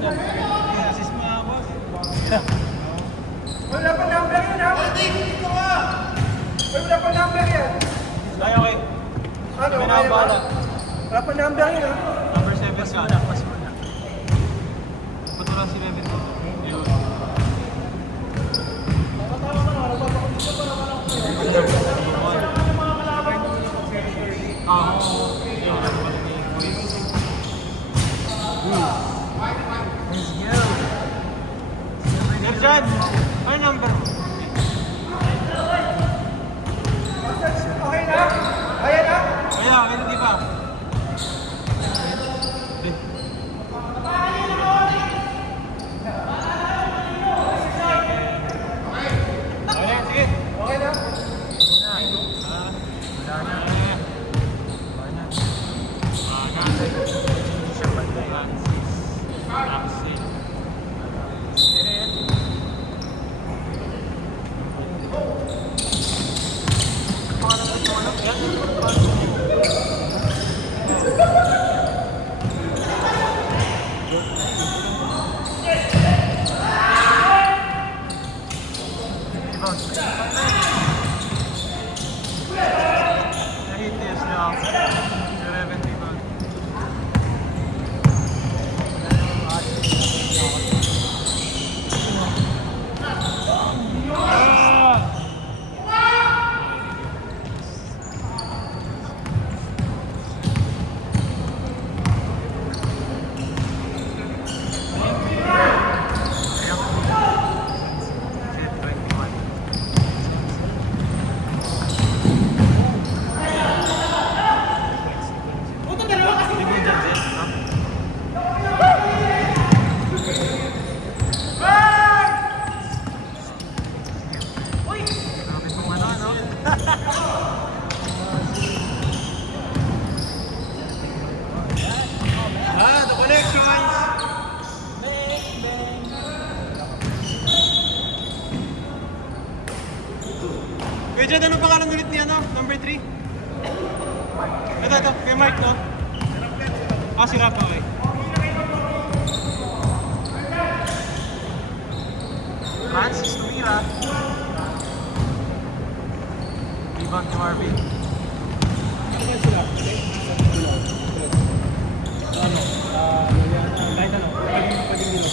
Assist mo nga, boss. Wala pa number yan, ha? Wala pa number yan. Ay, okay. Ano, May kaya ba? nakabala. Wala pa number yan, ha? Number 7 ka. Pas mo na. Patulang si Bebet mo. Yun. Nerjan! Ano number mo? Okay na? Kaya na? Kaya, meron di ba? Sige. Okay na? The connections! Kuya Jed, anong pangalan ulit niya, no? Number 3? Ito, kay Mark, no? Si Rafa, okay. Francis Tumira. Rebound ni Marvin. Kahit ano, pwedeng dito.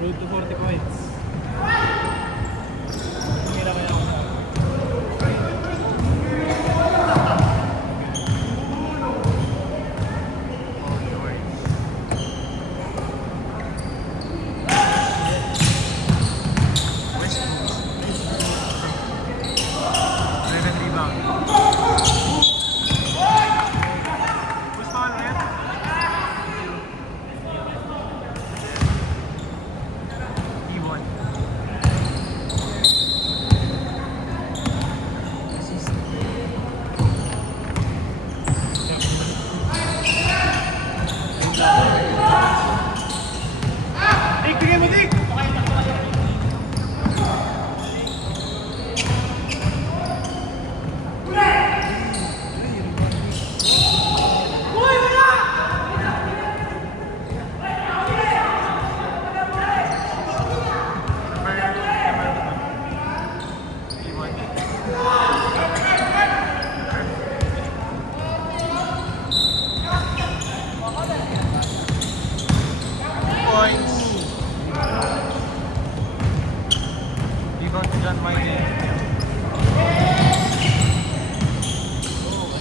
Road to 40 points.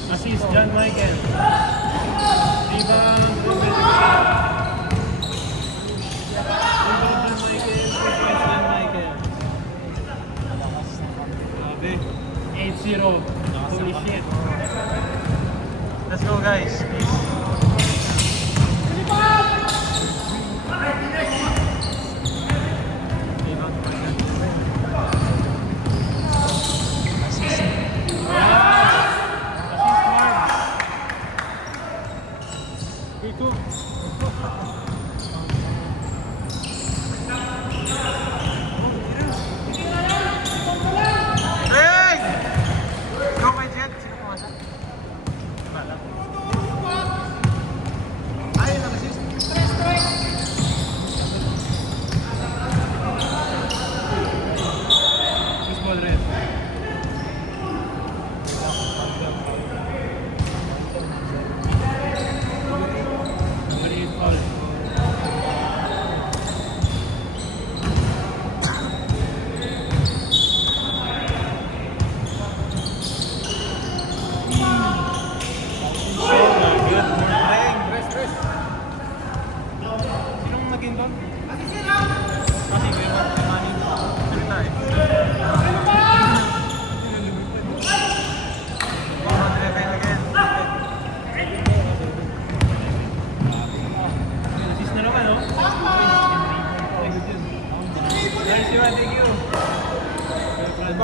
Assist John Michael. Rebound. John Michael. Grabe. 8-0. Holy shit. Let's go, guys.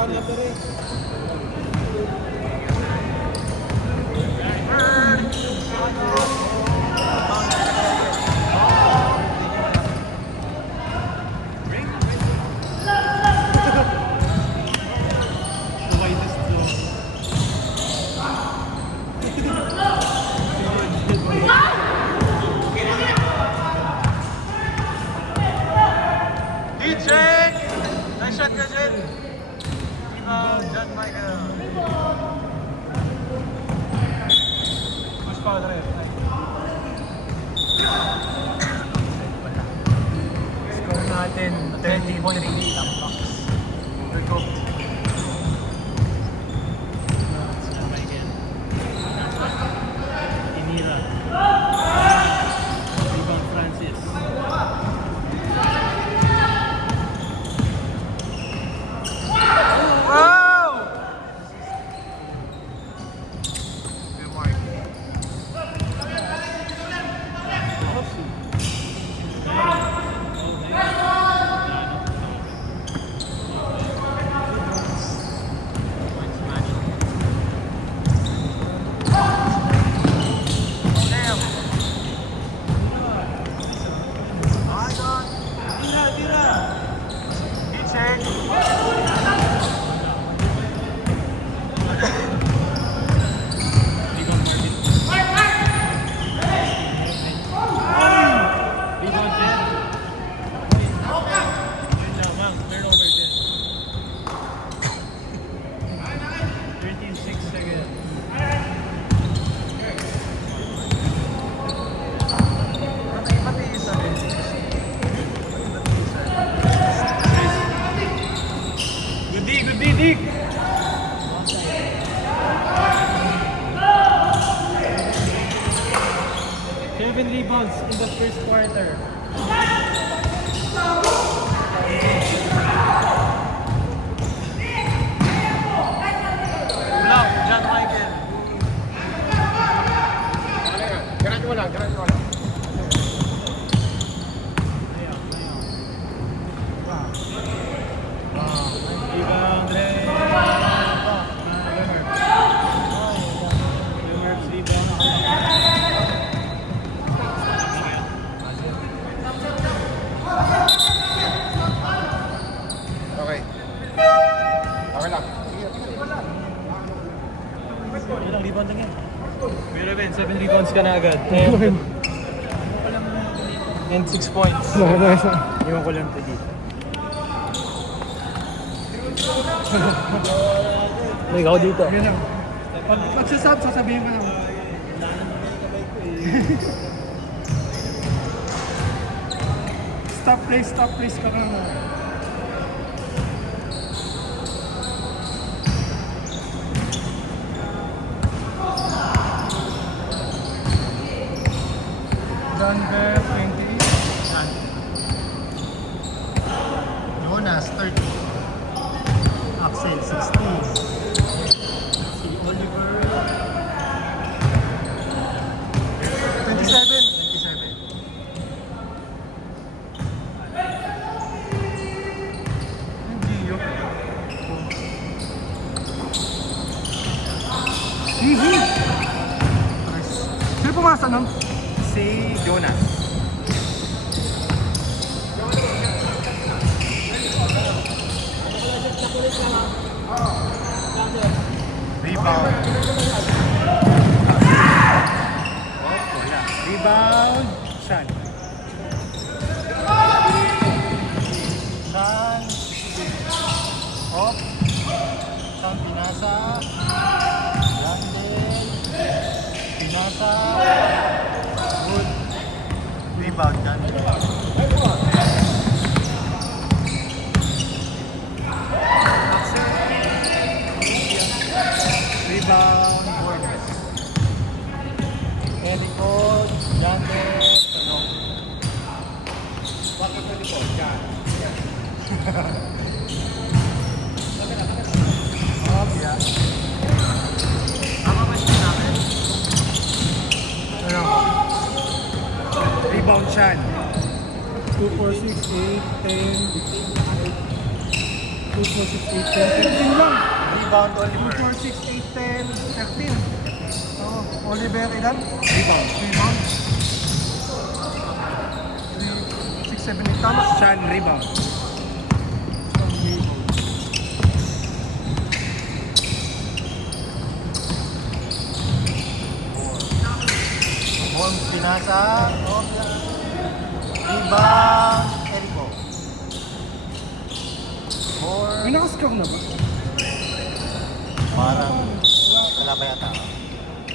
Baka na rin. The whitest flow. D-Check! Nice shot ka, Jen! John Michael. Push pa ka rin. Score natin 30.3 ang box. Good go. John Michael. Inira. Rebound Francis. Wow! Good mark. Points money. Damn. Idon. Tira. D-Check. Good D, Dick! Seven rebounds in the first quarter. Block, John Michael. Ganun mo lang. Rebound, Ray. Leonard's rebound. Okay. Okay lang. Sige. Ilang rebound lang yan? Pero Ben, 7 rebounds ka na agad. And 6 points. Iwan ko lang ito dito. Ikaw dito. Ganun. Pag sasabihin ka lang. Stop place ka lang. Denver 28. Jonas, 30. Axel, 16. Si Oliver, 27. 27. Gio. Hihi! Sino pumasa nun? Si Jonas. Rebound. Rebound. Saan? San. Hop. San Pinasa. Landel. Pinasa. Good. Rebound dyan. Rebound. Borges. Elicot. Landel. Tanong. Bakit pwede po? Yan. Hop. Yeah. Ang machine namin. Ano? Rebound siyan. 2, 4, 6, 8, 10. 2, 4, 6, 8, 10, 13 lang. Rebound 2, Oliver. 4, 6, 8, 10, 13. Oh, Oliver, ilan? Rebound. Rebound. 3, 6, 7, 8, tama? Sean, rebound. Holmes, pinasa. Rebound, Erico. May nakascore na ba? Parang wala pa yata.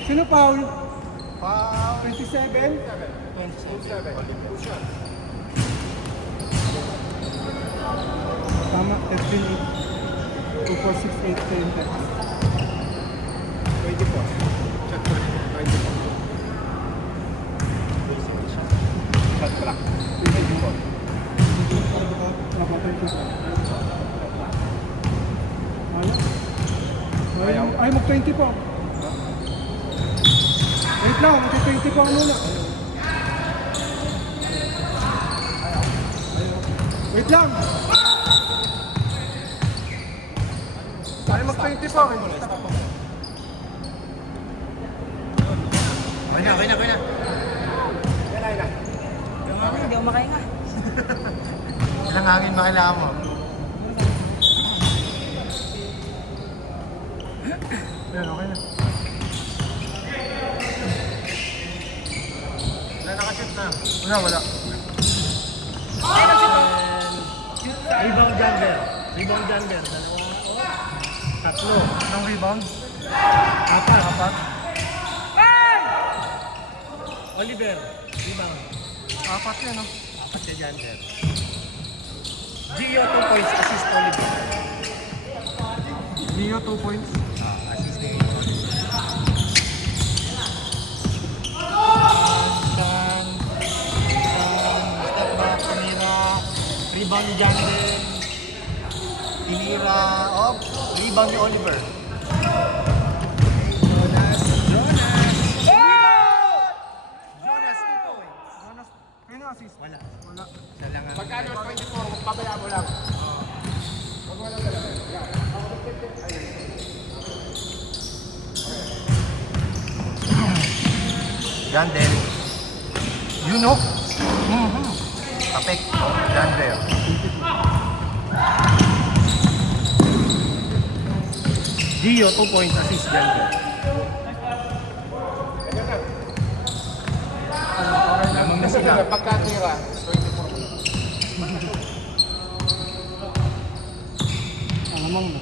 Sino foul? Foul. 27? 27. Tama, 13, 8. 2, 4, 6, 8, 10, 10. Ay, mag-20 po. Wait lang, mag-20 po muna. Wait lang. Ay, mag-20 po. Okay na. Hindi ako makahinga. Ilang hangin ba kailangan mo? Yan, okay na. Wala nakashoot na. Wala. Rebound Janver. Rebound Janver. Dalawa. Tatlo. Anong rebound? Apat. Oliver. Rebound. Apat yan, no? Apat si Janver. Gio 2 points. Assist Oliver. Gio, 2 points. Assist ni Oliver. Step back. Tinira. Rebound ni Janver. Tinira. Rebound ni Oliver. Jonas 2 points. Kaya na assist. Wala. Wala. Siya lang ang... Pagkano 24, papaya mo lang. Yan din. You know? Kapek. Yan there. Gio, 2 points assist yan there. Lamang na sila. Pagkatira, 24 mo lang. Alamang na.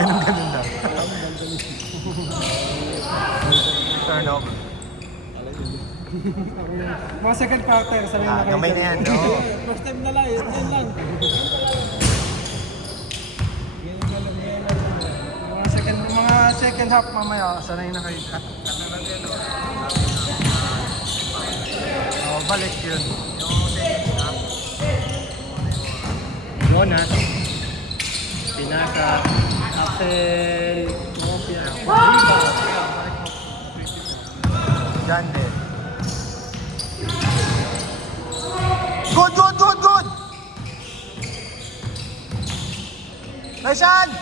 Ganun lang. Turnover. Mga second quarter, sabi na kayo. Gamay na yan, no? First time na lang, yun lang. Mga second half mamaya, sanay na kayo. Balik yun. Jonas. Pinasa. Axel. Yan din. Good! Nice hand!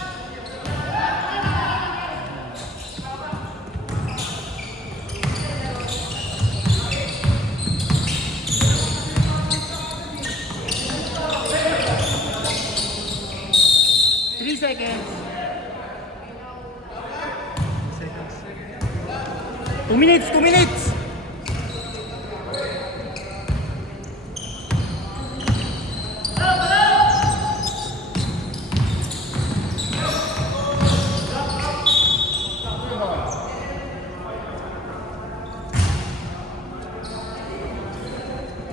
Seconds. 2 minutes.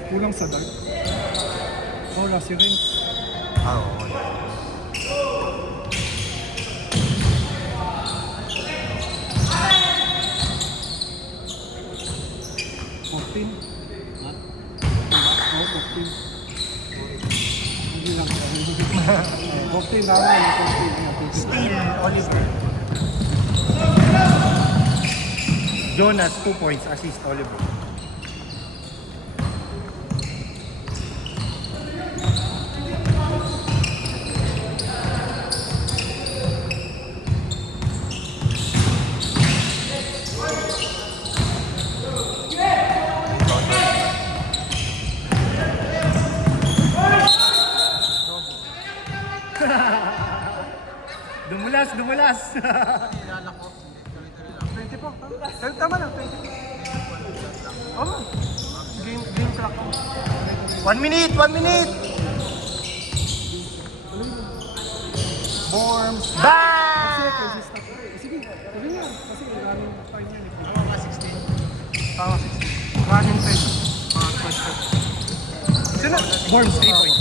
Kulang sa dart. Wala si Renz. Oo. 14. Ha? Oo, 14. Hindi lang. 14 lang. 14. Steal, Oliver. Jonas, 2 points. Assist, Oliver. Dumulas, dumulas. Nilala ko. Tuloy-tuloy lang. 20 po. Tama na, 20 po. Oh, game clock. 1 minute, 1 minute. Forms. Kasi Bang! consistent. Sige, sabi niya. Kasi running time yan. Tama ka 16. Tama, 16. Running time. Mga question. Sino? Forms, 3 points.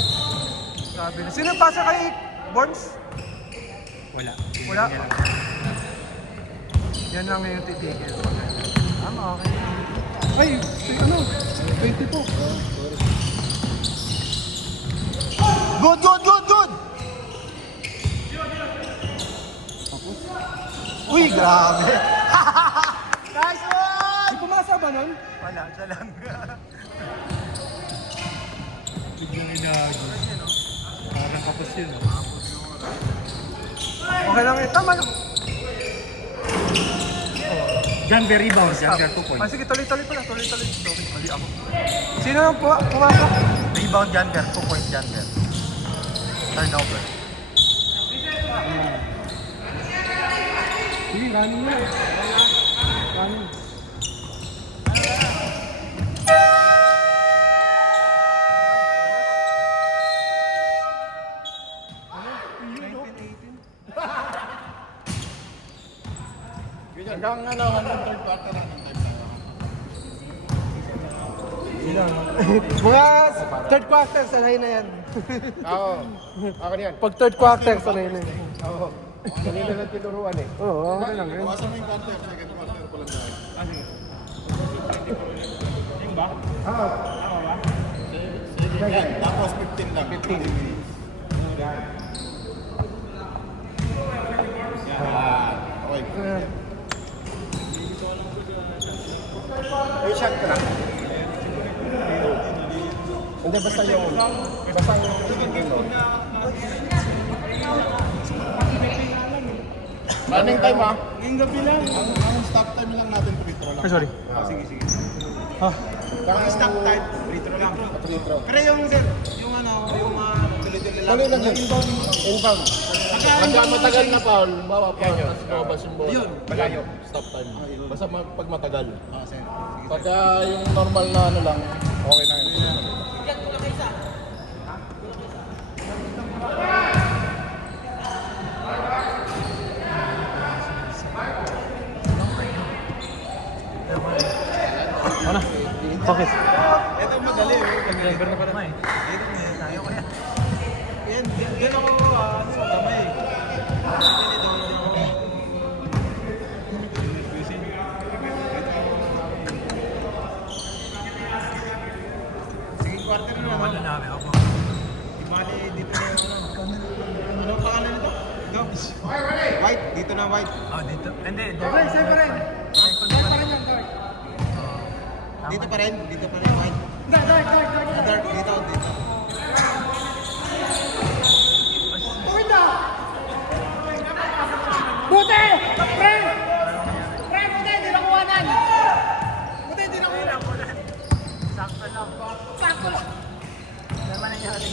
Sabi na. Sino pasa kay Borns? Wala. Wala. Yan lang yung titigil. Tama, okay. Ay, ano? 20 po. Good, good, good, good! Uy, grabe! Nice one! Di pumasa ba nun? Wala, siya lang. Biglang inagos. Parang kapos yun. Okay lang eh. Tama lang. Janver rebound, Janver 2 Ah, points. sige, tuloy-tuloy pala. Tuloy-tuloy. Sorry, mali ako. Sino nang pumasok? Rebound Janver, 2 points Janver. Turnover. Sige, running mo lang. Running. Hanggang ano, hanggang third quarter lang ng time lang. Mga third quarter, sanay na yan. Oo. Ako yan. Pag third quarter, sanay na yan. Oo. Kanina lang tinuruan eh. Oo, okay lang yun. Bawasan mo yung quarter, second quarter ko lang dahil. Yung ba? Oo. Yan, tapos 15 lang. 15 minutes. Yan. Okay. Ay, shot ka lang. Hindi, basta yung dito. Running time ah. Yung gabi lang. Ang stop time lang natin, free throw lang. Ay, sorry. Sige. Ah, Ang stop time, free throw lang. Free throw. Pero yung sir, yung ano, yung tuloy-tuloy lang. Inbound. Pagka matagal na foul, bawa pa, tapos lumabas yung bola. Yun, malayo. Stop time. Basta pag matagal. Pagka yung normal na ano lang, okay na yun. ano? Bakit? Ito madali. Nag-driver na pa naman eh. Dito na tayo kaya. Yan ako sa kamay. Sige, quarter na naman. namin ako. Ibali dito na yung ano. Anong pangalan nito? Ito. White. Dito na white. Oh, dito. Hindi, Okay, sa'yo pa rin. Sa'yo pa rin yan, Dark. Dito pa rin. Dito pa rin white. Dark. Dark. Dito. Buti! Pre! Pre, buti! Hindi nakuhanan! Buti, hindi nakuhanan! sakto lang. Sakto lang! Naman nangyari.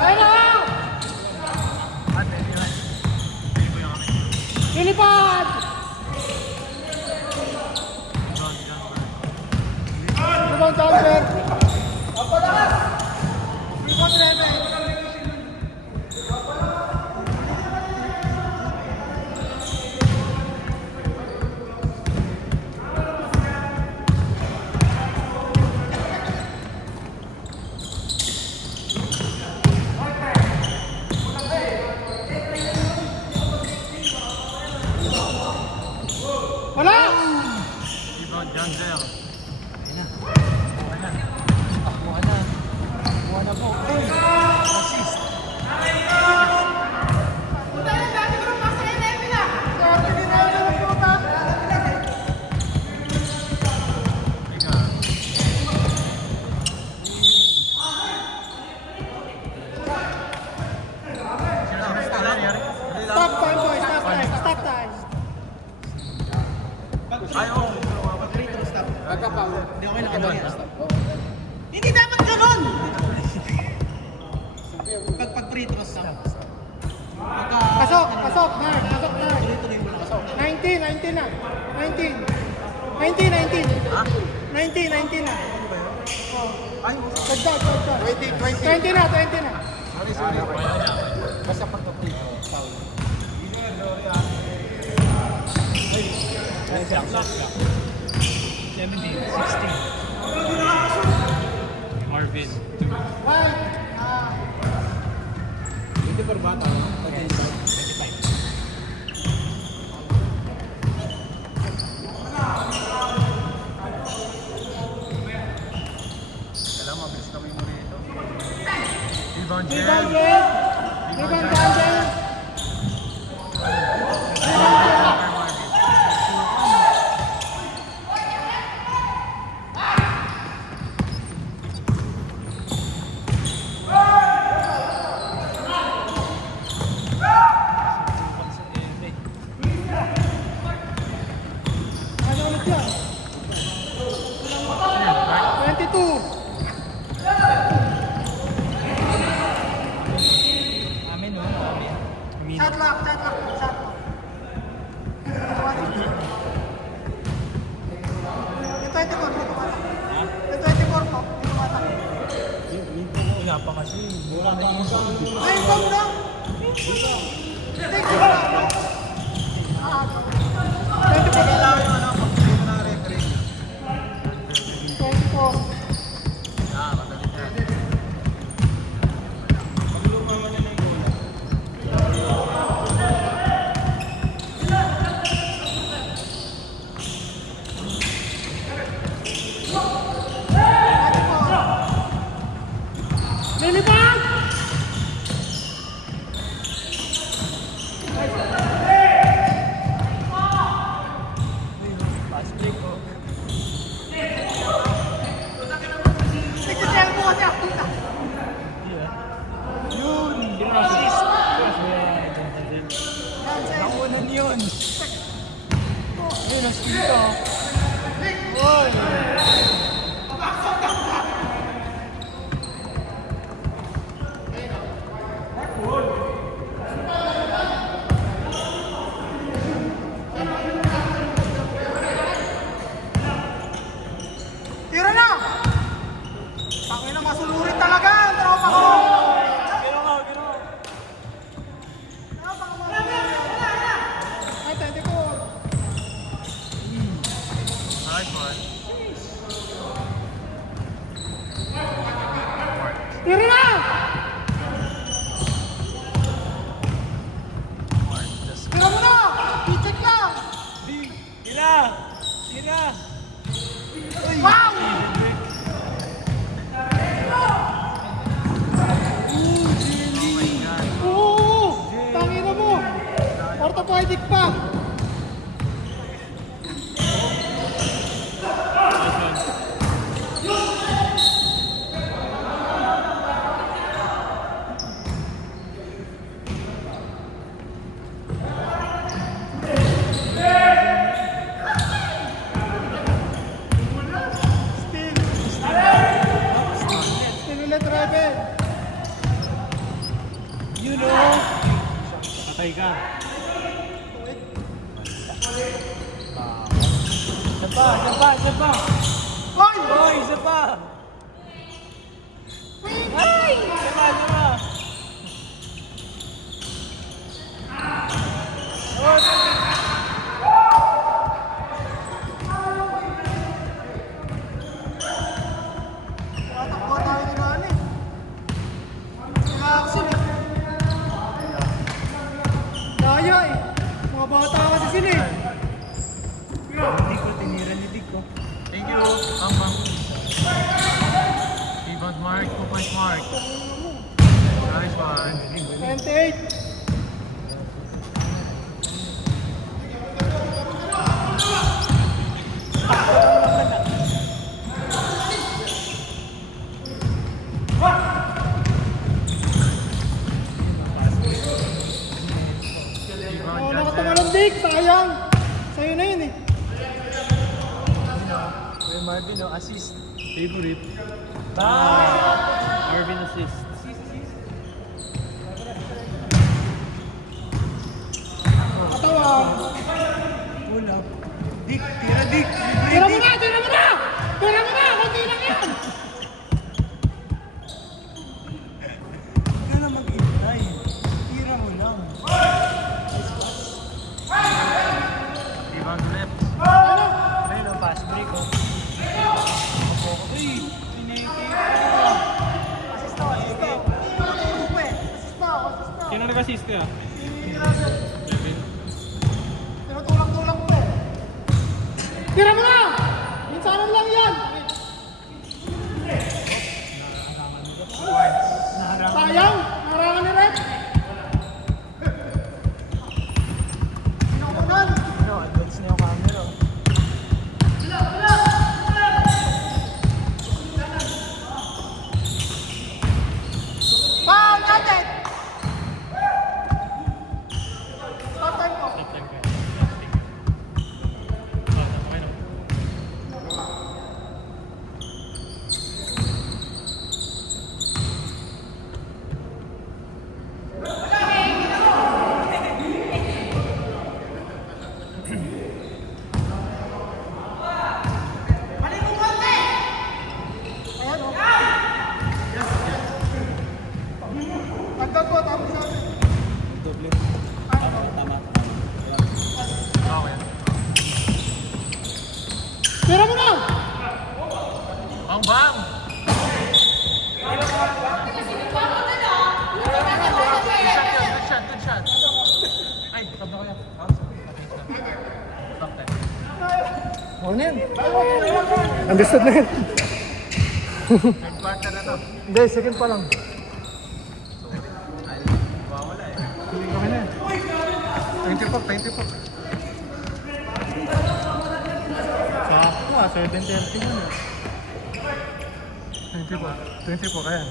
Ayun na! Lilipad! free throws lang. Pasok, pasok, Mark. Pasok, Mark. 19 na. 19. 19 na. Ay, Dagdag. 20 na. sorry. Basta pag-free foul. 17, 16. Marvin, 2. Hindi per bata, no? 25. Kailangan mabilis kami muna ito. Rebound Rebound, Jen. Jen. Rebound, Jen. Ano ulit yan? 22. Amin, no? Amin. Shot lock. Yung 24 po, tumatak. Yung 24 po, tumatak. Wala pa kasi. Wala pa ako sa... Ay, ikaw na! Thank you na! Ah, 24 Kailangan yung ano, pag-play na referee. 24. Madali yan. Lilipad! Fast break ko. Nagsitel mo kasi ako na. Yun! Yung assist. Nakunan yun. Ayun, assist ko. Oy! Tira na! Tangin na, masulurin talaga ang tropa ko! Ginawa. Ay, 24. Alright, boy. Tira na! Tira mo na! I-check lang! Tira! Wow! Oo! Tangin na mo! Orthopedic pa! Still ulit, Rebel! You know! Patay ka. Isa pa! Hoy! Hoy, isa pa! Ay! Isa pa! Tatakbo tayo ni Rani. Mga action eh. Daya eh. Mga bata kasi sila eh. Hindi ko tinira ni Dico. Thank you, Ma'am. Rebound Mark, 2 points Mark. Nice one. 28. Oh, nakatumalong Dick, sayang. Sa'yo na yun eh. Kuya Marvin, no? Assist. Favorite. Bye! Marvin assist. nag-assist ka? Tinutulang-tulang mo eh. Tira mo na! Minsanan lang yan! Sayang! Narangan ni Red! Pinukunan! Ano, advance na yung camera. Foul natin! Stop time ko. Ayan o. Tagdag ko, tapos natin. Okay. Tira mo na! Bang bang! Good shot. Ay, stop na ko yan. Stop tayo. Ano na yan? Understood na yan. Third quarter na to. Hindi, second pa lang. Wawala eh. Okay na yan. 20 po. Sakto ah, 7:30 mo na. 20 po, kaya.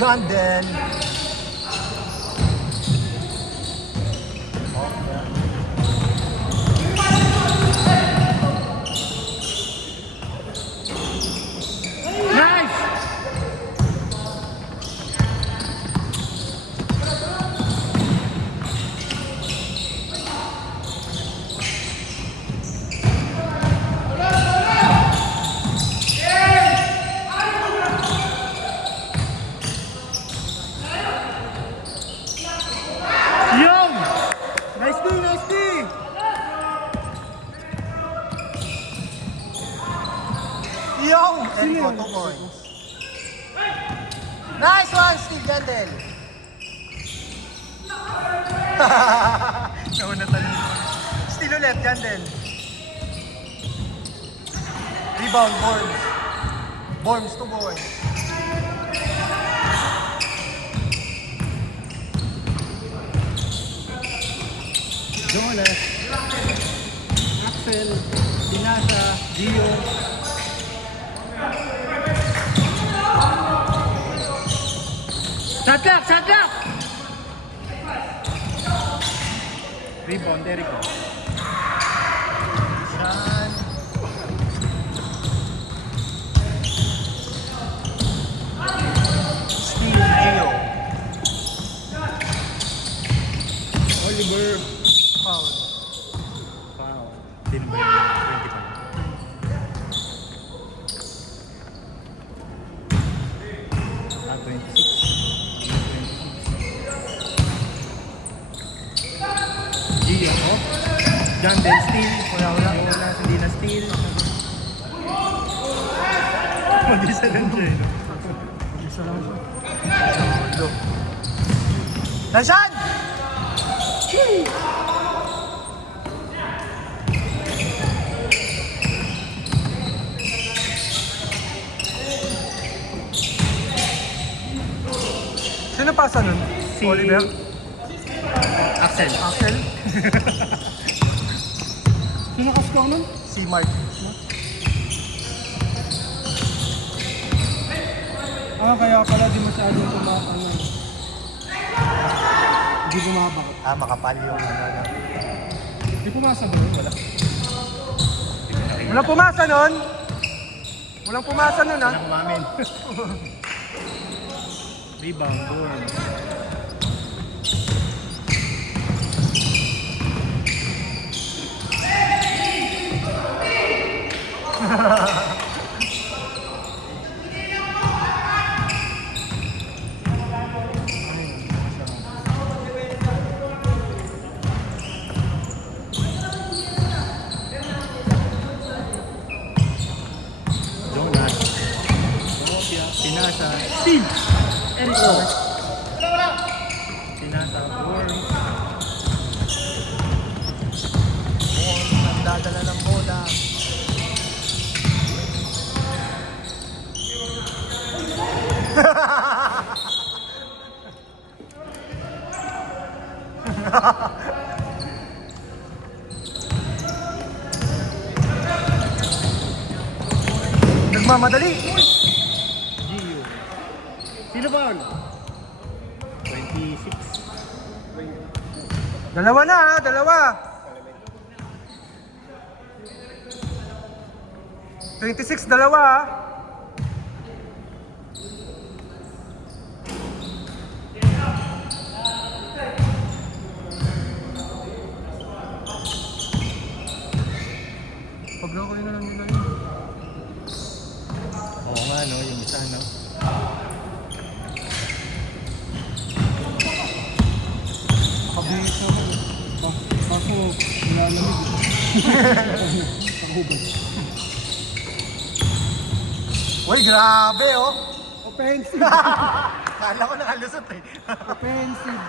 John Den. Nice! Yung! Nice D! Yung! Enrico, 2 points. Nice one, Steve Jandel. Nauna tanong. Still ulit, Jandel. Rebound, Borms. Borms, 2 points. Jonas, Axel, Binasa, Gio. Shot clock! Rebound, Erico. Yan. Steve Gio. Oliver. Foul. Wow. Din ba yung 20 pa? Ah, 26. Gia, oh. John Del steal. Wala. Hindi na steal. Mag-isa lang siya, no? Mag-isa lang siya. Lansan! Sino pasa nun? Si Oliver? Axel. Sino ka-score nun? Si Mark. Ah, kaya pala di masyadong tumatangan. Hindi bumabakot. Ah, makapal yung ano. Hindi pumasa ba yun? Wala. Walang pumasa nun. Walang pumasa nun, ha? Umamin. Rebound, board. Steve! Eric Roberts. Tinatapor. Nagdadala ng bola. Nagmamadali! Gio. Sino ba yun? 26. Dalawa na ha, dalawa! 26, dalawa ha! Pagloko na lang nila yun. Oo nga no, yung isa no. Nakabihis na ako. Kaso, nilalamig. Nakahubad. Uy, grabe oh. Offensive! Kala ko nakalusot eh. Offensive!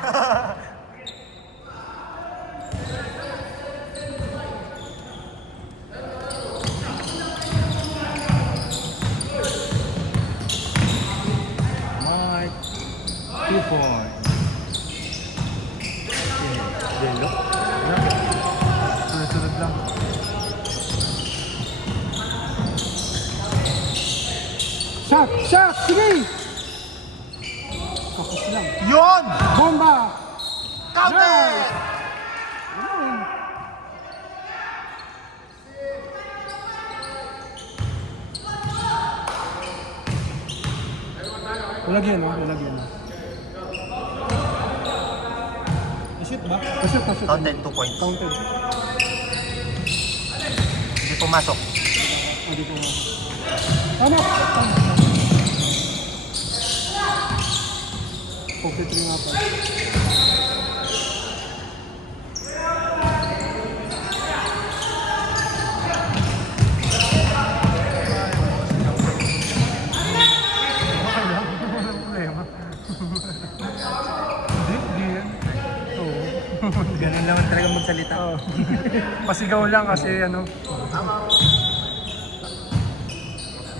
Mark. 2 points. Yelo. Sunod-sunod lang. Shot! Shot! Sige! Kapos lang. Yun! Bomba! Counter! Ayun. Lalagyan, no? Lalagyan. Shoot ba? Pasok, pasok. Counted 2 points. Counted. Hindi pumasok. Hindi ko. Tama! Tama. Pocket ring nga pa. Okay lang. Walang problema. Hindi yan. Oo. Ganun lang talaga magsalita. Oo. Pasigaw lang kasi ano.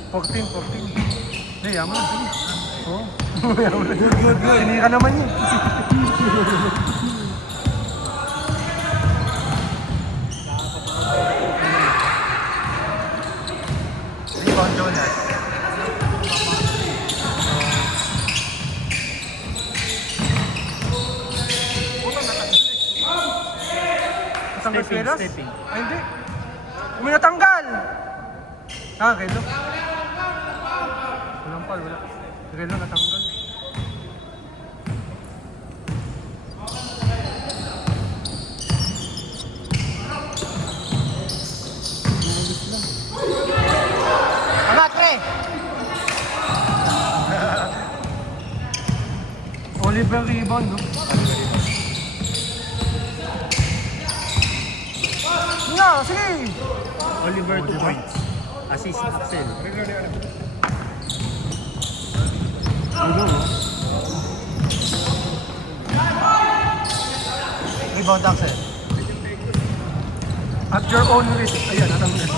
14. Hindi, yaman na. Sige. Oo. Yaman na. Good. Sinira naman yun. Rebound Jonas. Natanggal Stepping, pelas? stepping. Ay, hindi. Uminatanggal! Ah, Relo. Walang pal, wala. Relo natanggal. Angat, pre! Oliver rebound, no? Nga, sige! Oliver 2 points. Assist Axel. Ulo, no? Rebound Axel. At your own risk. Ayan, natanggal.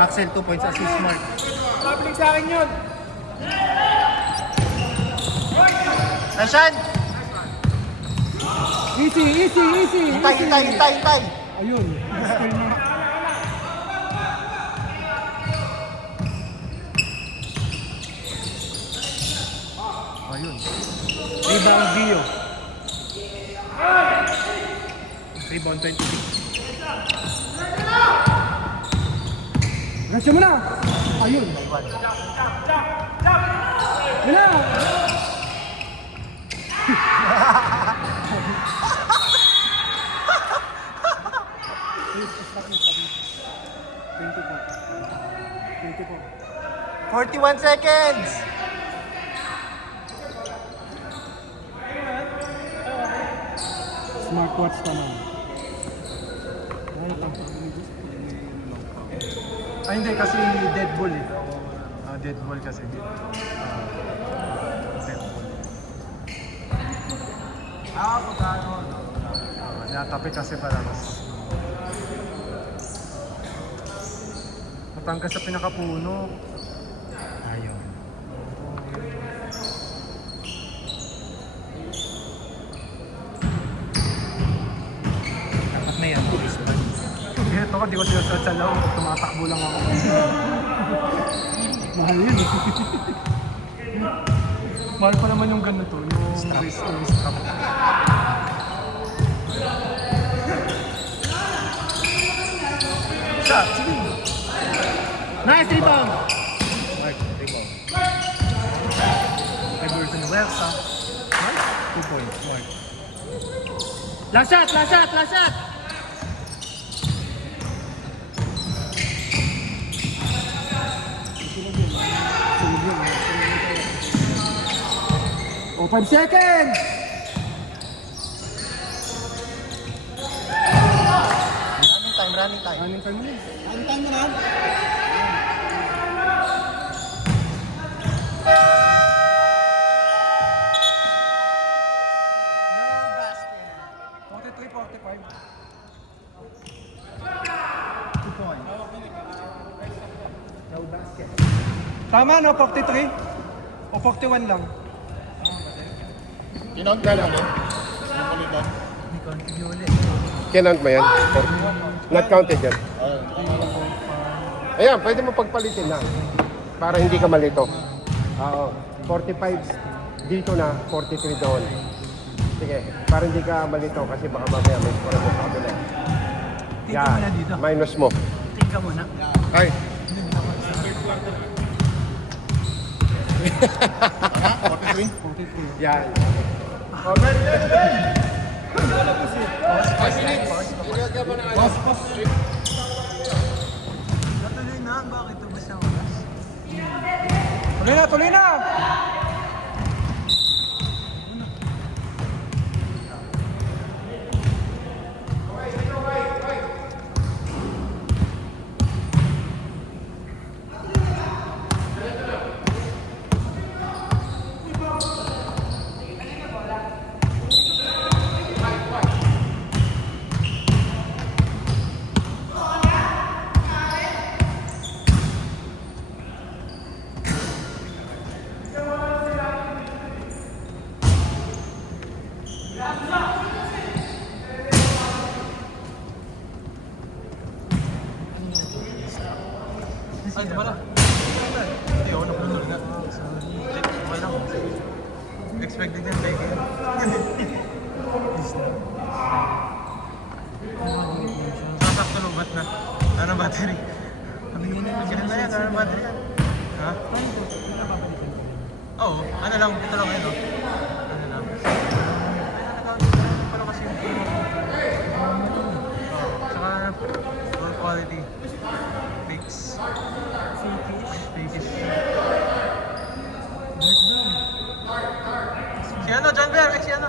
Axel 2 points. Assist Mark. Public sa akin yun! Nasaan? Easy! Hintay! Ayun. Skill na. Ayun. Rebound Gio. Rebound 26. Gasya mo na! Ayun. Yan na! Twenty-four. 41 seconds! Smartwatch naman. Ay, hindi kasi Deadpool eh. dead ball kasi. Dead ball. Pagkano? Natapik kasi Palabas. Matangkas sa pinakapuno. Ayun. Dapat na yan, baseball. Ito ko, di ko sinasad sa loob. Tumatakbo lang ako. Mahal yun eh. Mahal pa naman yung ganito, yung wrist strap. Shot, sige. Nice rebound! Mark, rebound. Everton Wells, ha? Mark, 2 points, Mark. Last shot, last shot, last shot! Oh, 5 seconds! Running time. Anong time mo yun? Antan mo na. Tama no, 43? O 41 lang? Kinount ka lang, Kinount mo yan? Not counted yan. Ayan, pwede mo pagpalitin na. Para hindi ka malito. Oo. 45 dito na, 43 doon. Sige, para hindi ka malito kasi baka mamaya may score mo sa kabila. Tingka mo na dito. Minus mo. Tingka mo na. Ay. 43. Yan. Natuloy na, bakit ubos na oras? Tuloy na, tuloy na! Ay, di ba na? Hindi, ako napunod nga. Okay lang. Expected yan, take it. Sasakto ng bat na. Ano battery? Ganun na yan, ano battery yan? Ha? Oo, ano lang, ito lang yun. Ano lang. Ano pala kasi yung saka good quality. Fix. Fix. Si ano, John Bear, si ano?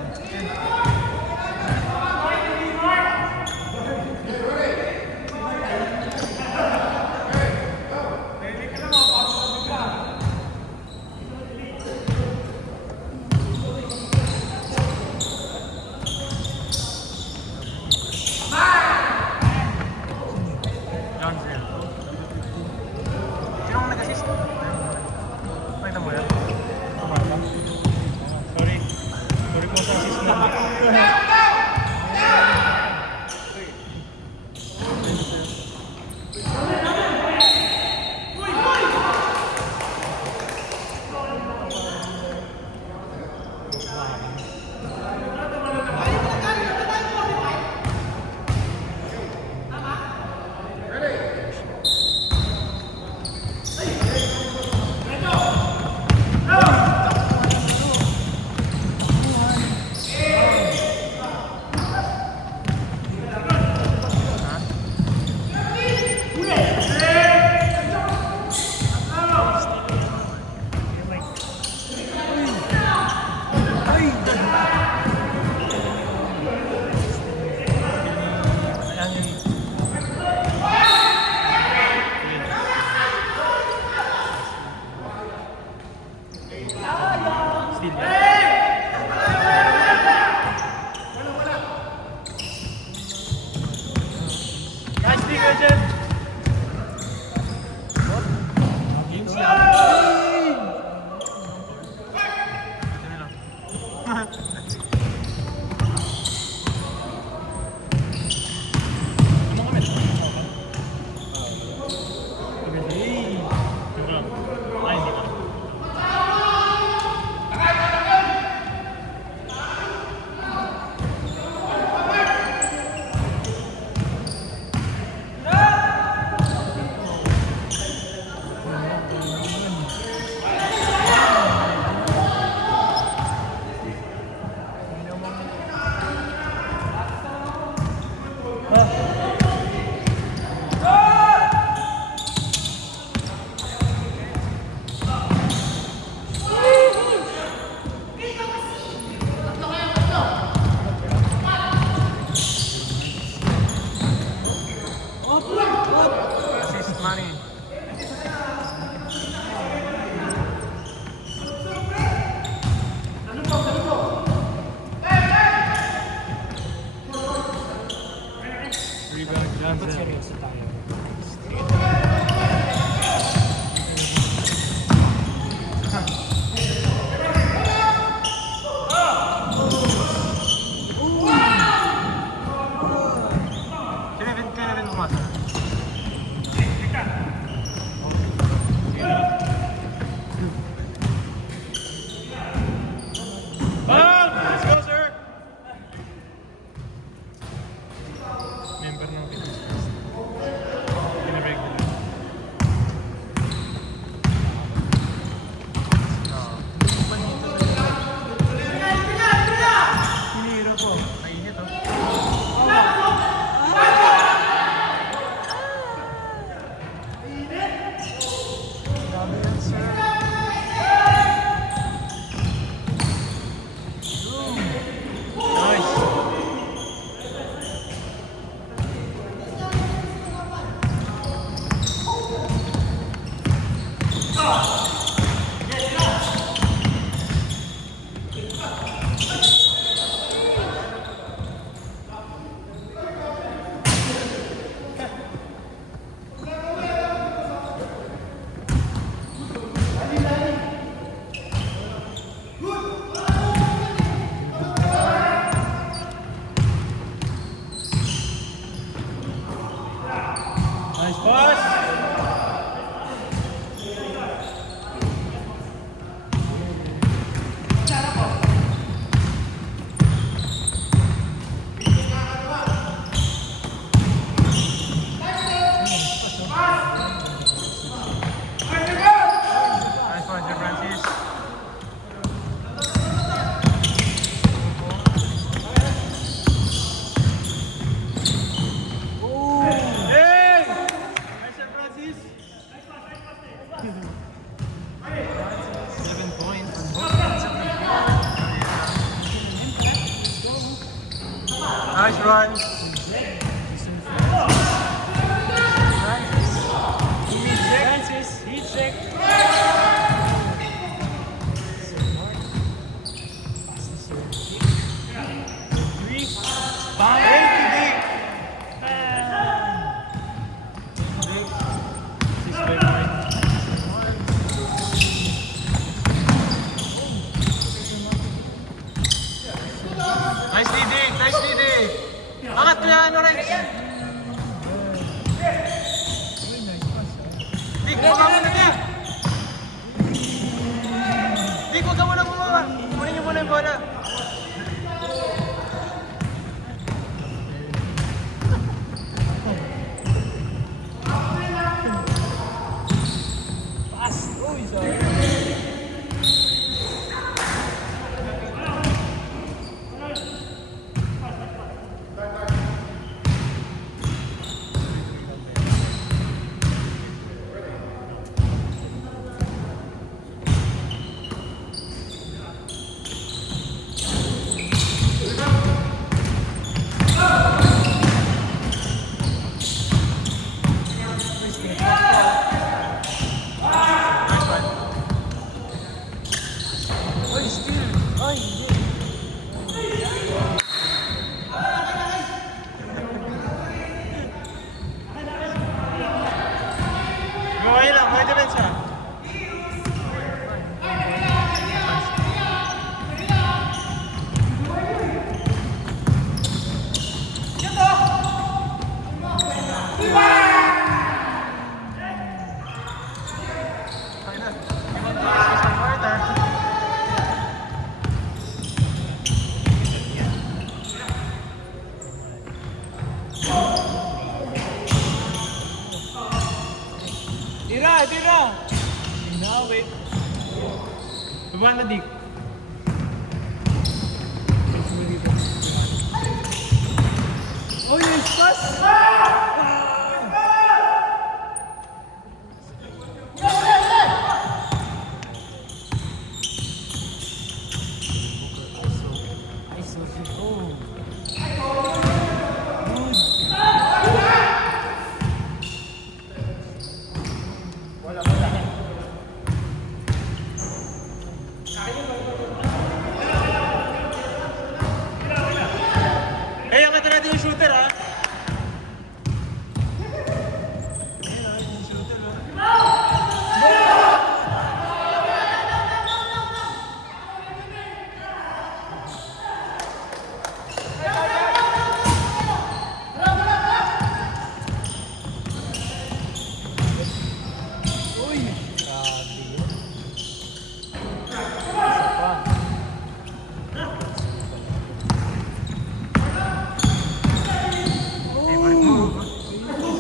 Assist money. Dapat seryoso tayo. Kaya rin umasa. Let's go, sir! Member ng Pinas First. Pinabeg nila. Hinihiro po. Mainit, oh. Grabe yan, sir. Nice. Nice pass. Nice one, Jeff Francis. Hey! Nice, Jeff Francis. 7 points. Nice run. Francis, heat check. Three. Nice leading, nice leading. Angat ko yan, Rex. Dick, baka mo na niya. Dick, huwag ka muna bumaba. Kunin niyo muna yung bola. Pass. Uy, sorry. Tira! Wait. Baba na, Dick. Oh, yes, pass! Eh, yung natin yung shooter, ha?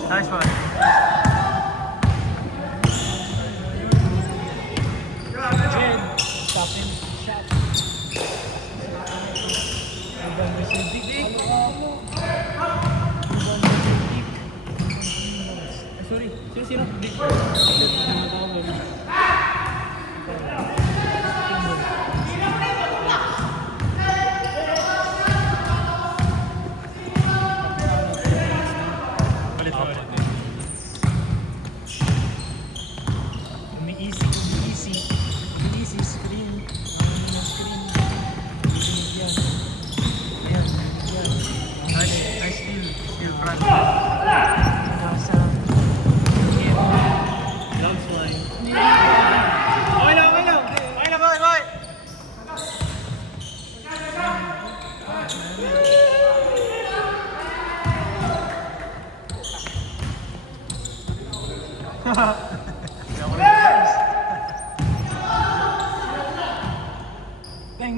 Nice one. Jen, stop him. Shot. Rebound receive, Dick. Rebound receive, Dick. Sorry. Sino? Dick. Easy screen. Screen. Yan. Nice steal front. Nasa. Loves line. Okay lang. Boy.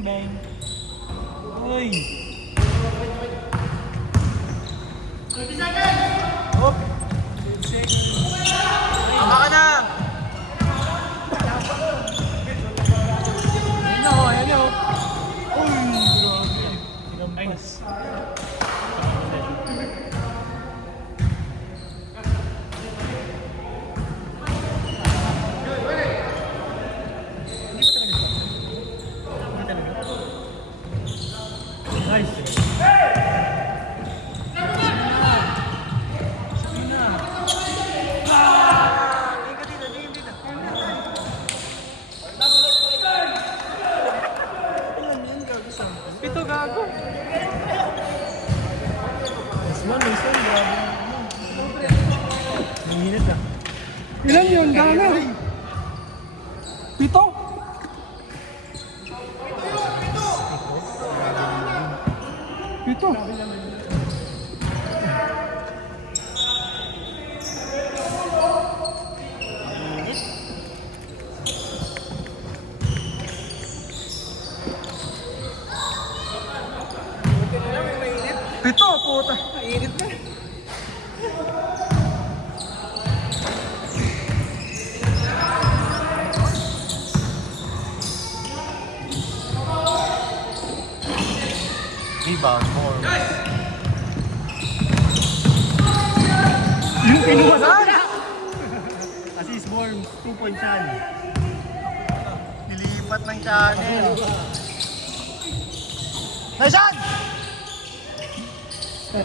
Bang. Uy. Hop. 10 seconds. Tama ka na! Hello. Uy, grabe. Tinampas. Nice. Pito gago. Nice one, grabe. Nanginit ah. Ilan yun? Gana? 7? Pito. Pito, puta. Mainit na. Rebound more. Yung pinuwasan! Assist more, 2-point chan. Nilipat ng channel. Nice shot!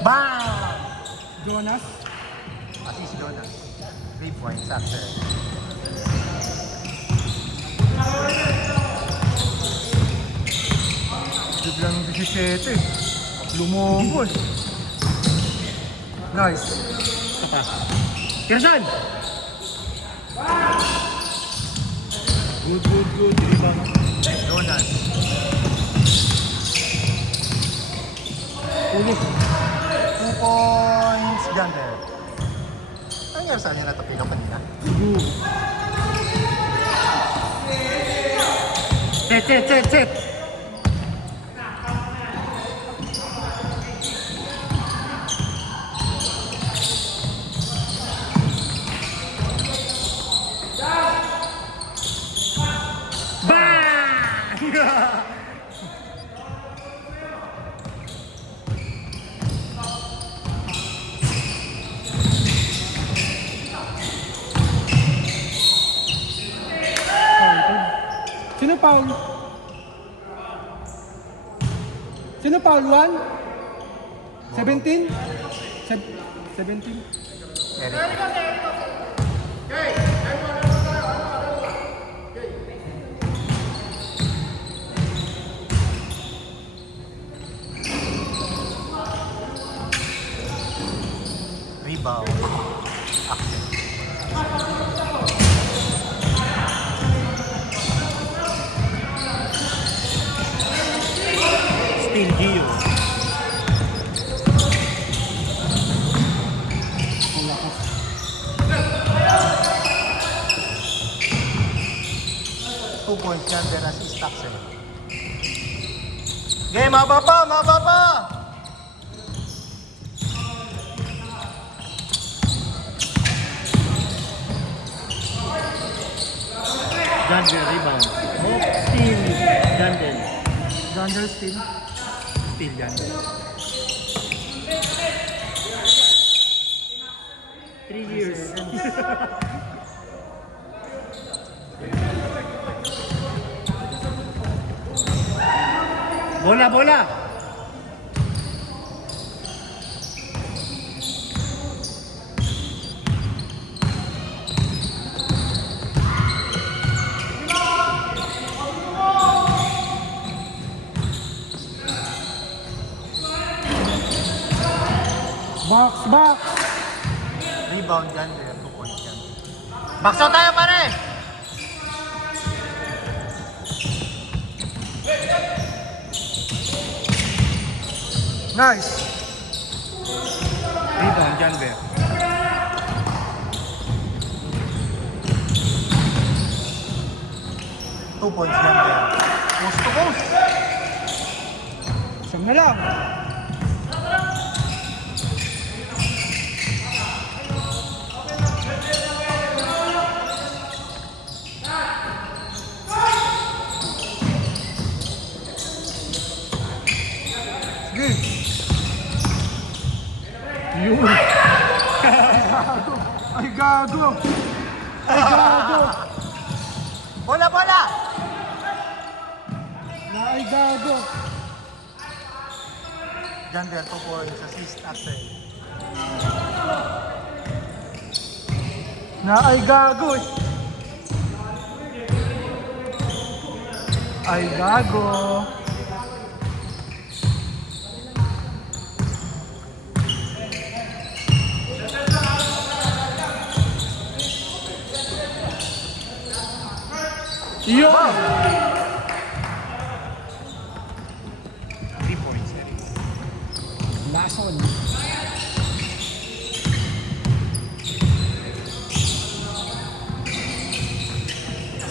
Bam! Jonas. Assist Jonas. 3 points after. Biglang 17. Lumobos. Nice. Kirsan! Good. Rebound. Jonas. Ulit. 2 points Gander. Ano nangyari sa kanila ito kanina? Set. Sino foul? Sino foul? 1? 17? 17? Rebound. Action. Still Gio. Two points yan, then assist Axel. Game, maba pa! Gandel rebound. Still Gandel. Gandel still. Still Gandel. 3 years. bola! Box! Rebound Gandel. 2 points yan. Box out tayo pare! Nice! Rebound Gandel. Two points Gandel. Post to post! Isang na lang! Sige! Yun! Ay gago! Bola! Ay gago! Gandel 2 points. Assist Axel. Ay gago eh! Ay gago! Yun! 3 points. Last one.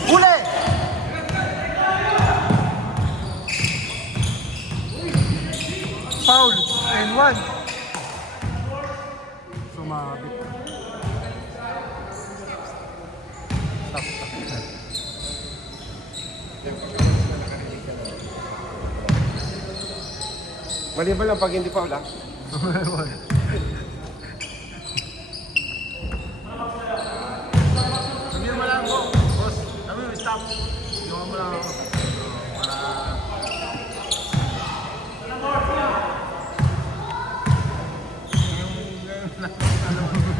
Huli! Foul and 1. Sumabit. Mali ba lang pag hindi foul ah? Sabihan mo lang ako, boss. Sabi mo, stop. Iwan mo lang ako.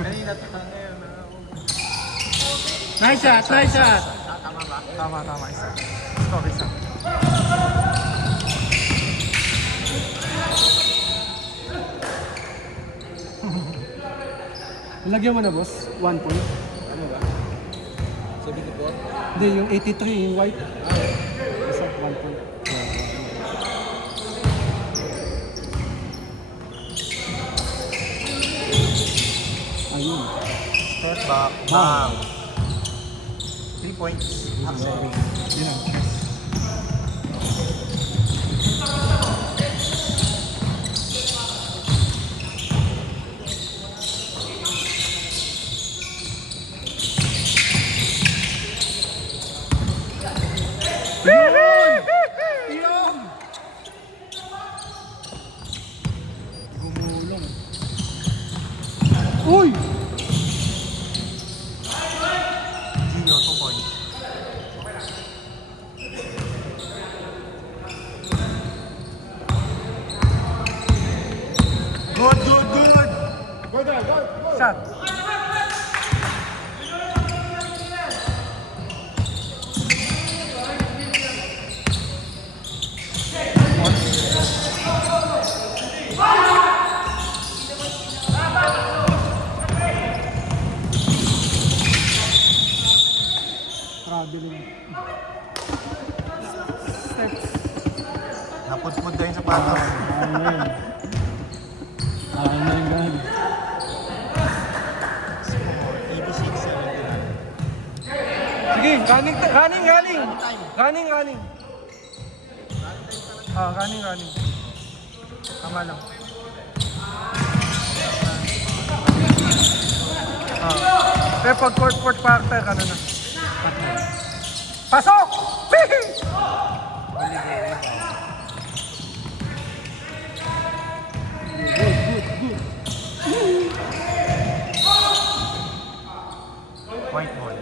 Kanina to ngayon. Nice shot! Tama. Isa. Stop, isa. Lagyan mo na boss, 1 point. Ano ba? 74? Hindi, yung 83 yung white. Isa, 1 point. Ayun. Step back. Bang! 3 points. Axel. Yun lang. nakabili. Steps. Napudpud daw yung sapatos. Amen. Amen, God. EB6, 79. Sige, running. Running. Tama lang. Pero pag fourth quarter, ano na? Pasok! White ball.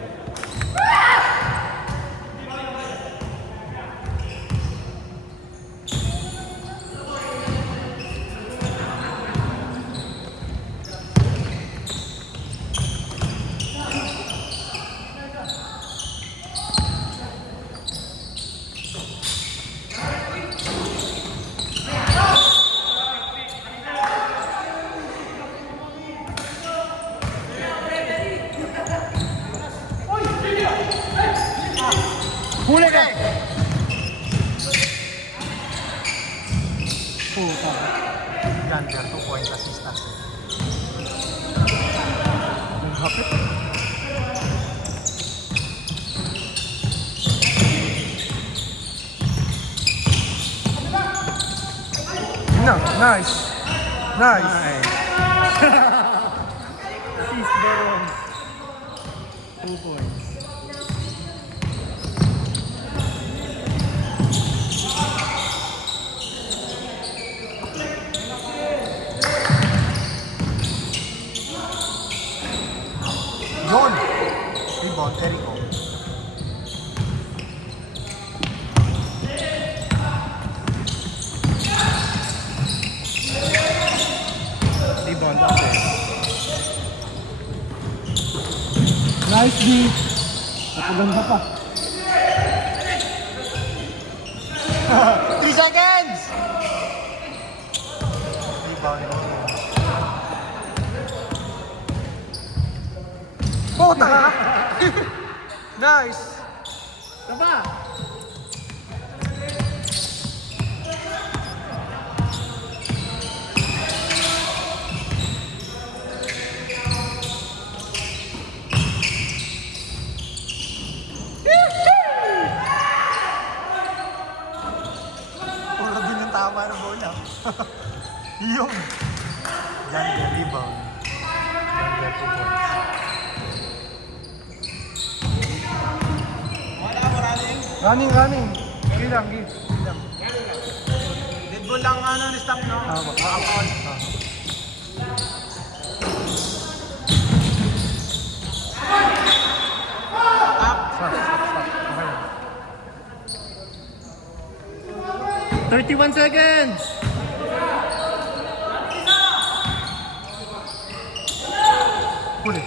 Huli ka! Puta. Gander, 2 points assistance. Ang hapit. No, nice. Assist Barons. 2 points. Yun! Rebound, Erico. Rebound ako. Nice D. Napaganda pa. 3 seconds! Rebound. Puta ka! Nice! Tama! Puro din yung tama ng bola. Yung. Gander, rebound. Gander, 2 points. Running. Sige lang. Dead ball lang ano ni stop no? Stop. Okay. 31 seconds! Huli.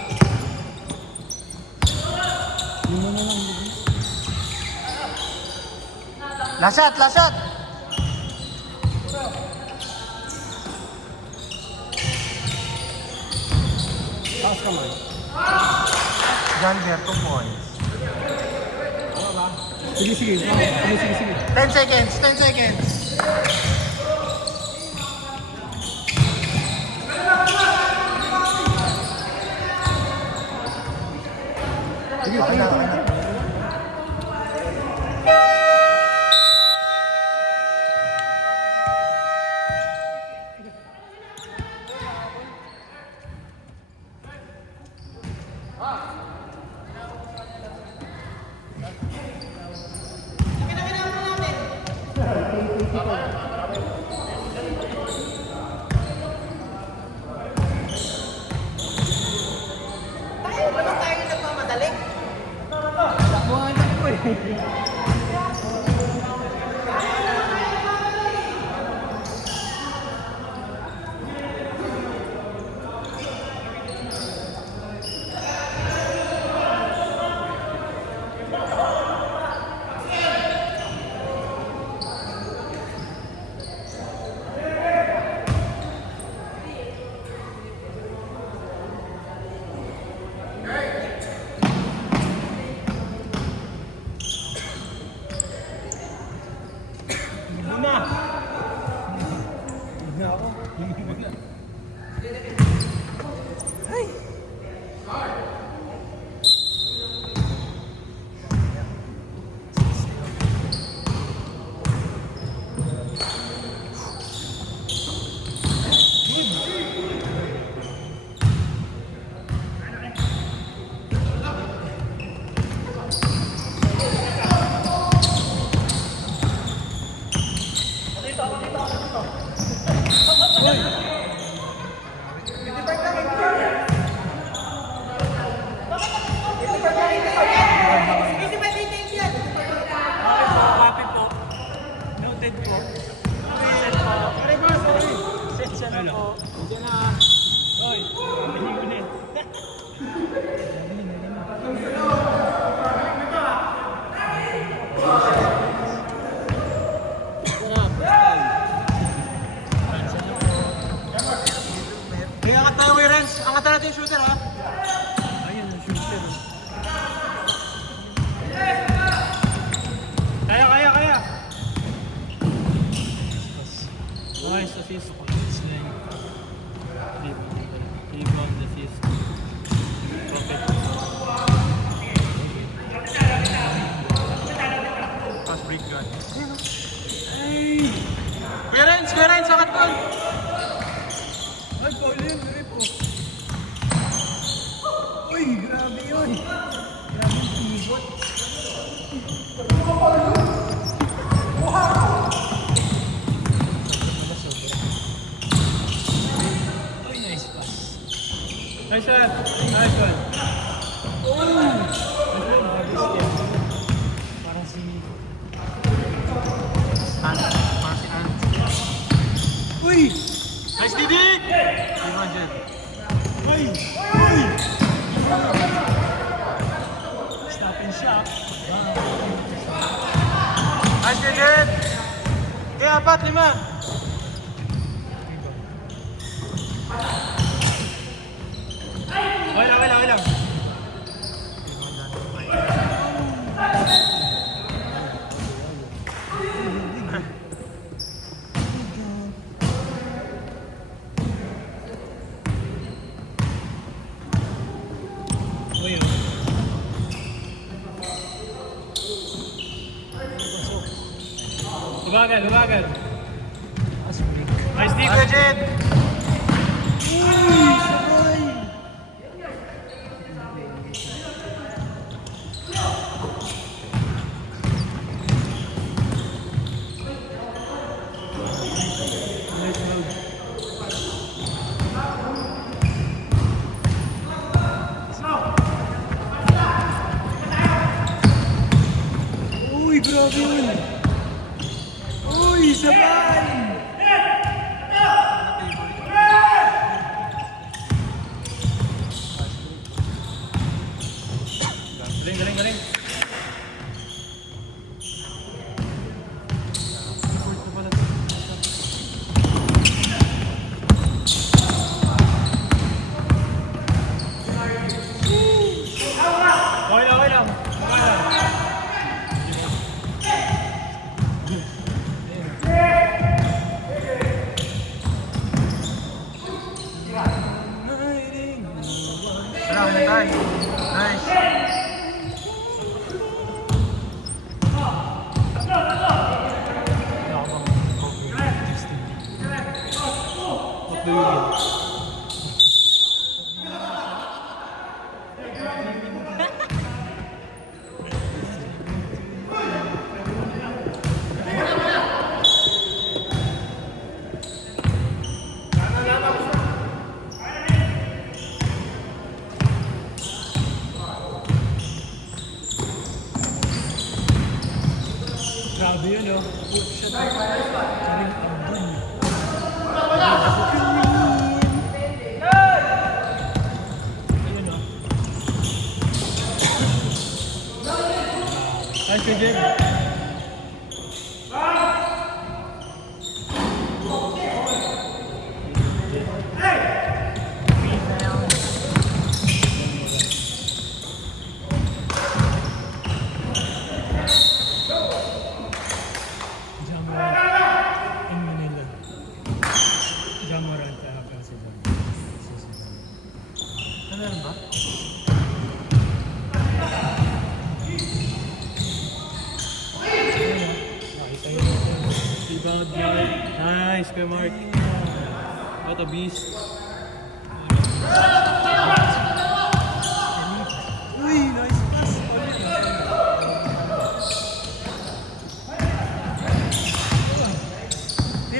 Lima na lang. Last shot! Taas ka man. Gander, 2 points. Sige. 10 seconds. Okay na. Uy, grabe yun. Grabe yung pivot. Uy, nice pass. Nice shot. Nice one. Parang si... Parang si Ant. Uy! Nice, Didi! Imagine. Uy! Uy! Stop and shot. Nice, Didi! Kaya 4, 5. Okay lang. Uy, Lumagan. Nice deep. Legend! Uy, grabe yun. Uy, sabay! Galing. Okay lang. Wala, tayo. Nice. What do you mean? Grabe yun, oh. Good shot. Karing Abdul. Ayun, oh. Nice, KJ. Jamorant in Manila. Jamorant Festival. Ano ba? Nakita yun natin. Rebound, Mark. Nice kay Mark. What a beast. Uy, nice pass.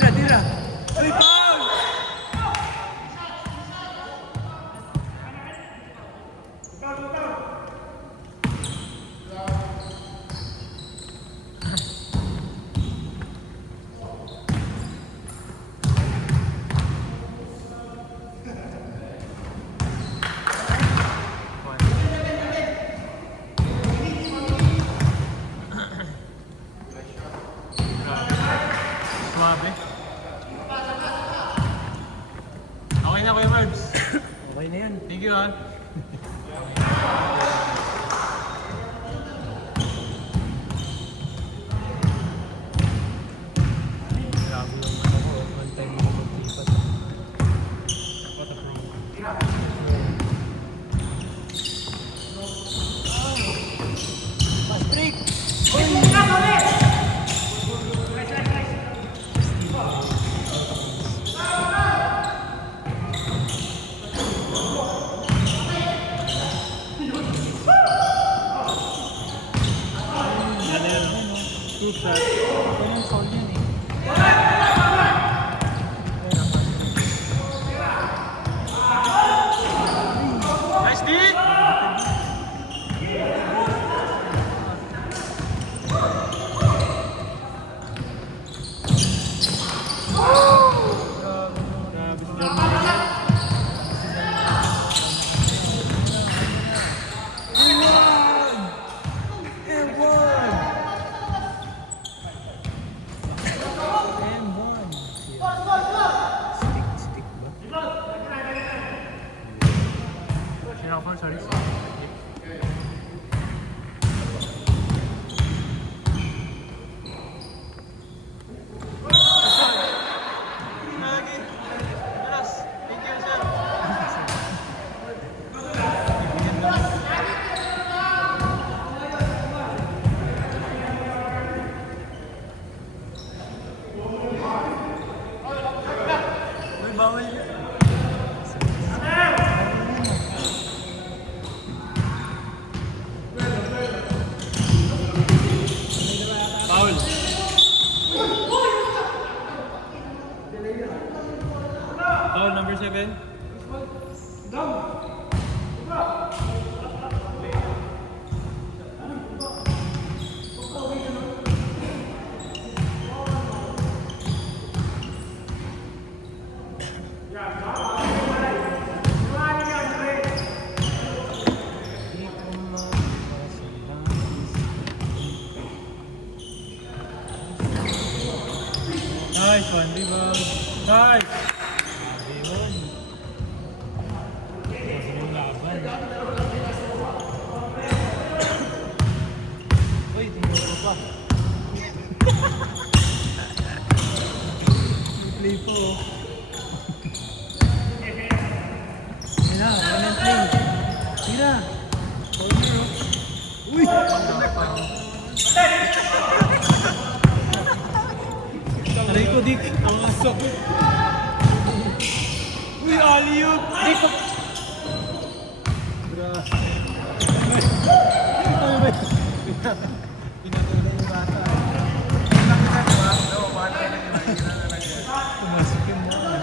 Tira. Uy, foul! Sumabi. Okay na, Kuya Marbs. Okay na yan. Thank you, ha. Two shot. Ito yung foul yun eh. Nice D! Grabe si Jerman. Sino ako? Sorry. Thank you, sir. Uy, bawal yan. Foul. Foul number 7. Nice one, rebound. Nice! Grabe yun. Kasi yung laban. Uy, tingnan ko pa. Play po. Yan na, one and play. Yan na. Corner, oh. Uy! Aray ko, Dick. Ang asok. Uy, alley-oop. Dick. Pinatuloy yung bata. Pumasok yung mga.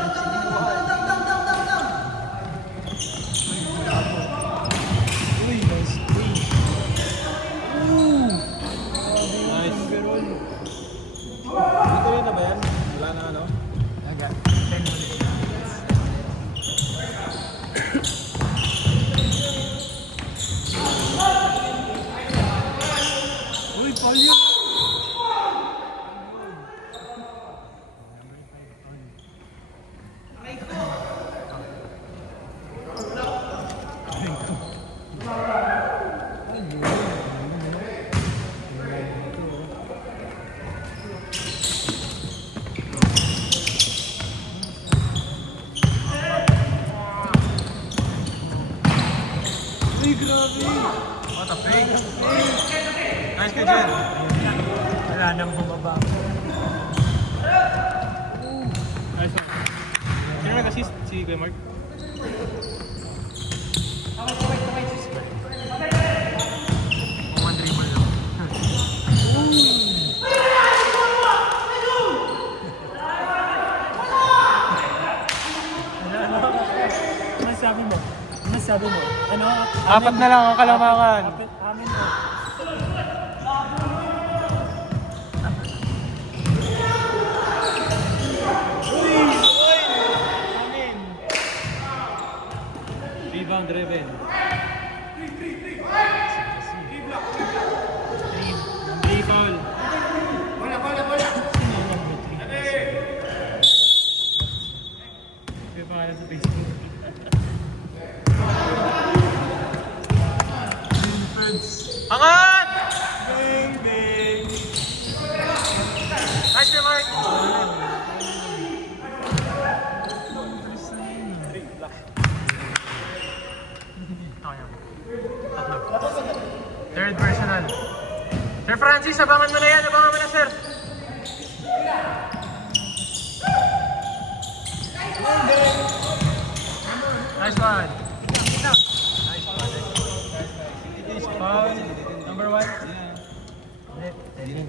Uy, nice play. Ooh. Nice. Dito yun na ba yan? Wala na ano? Naga. 10 minutes. Uy, foul yun. Uy, grabe. What a fake! Nice kay Jen! Wala nang bumaba. Nice one. Sino nag-assist? Si Kuya Mark? Kung one dribble lang. Ano sabi mo? Ano sabi mo? Ano? Apat na lang ang kalamangan. Amin mo. Amin. Rebound driven. Three foul. May pangalan sa Facebook. Angat! Bang, bang. Nice kay Mark! Tatlo. Third personal. Sir Francis, abangan mo na yan. Abangan mo na, sir. Nice one. Foul. Number 1. Hindi.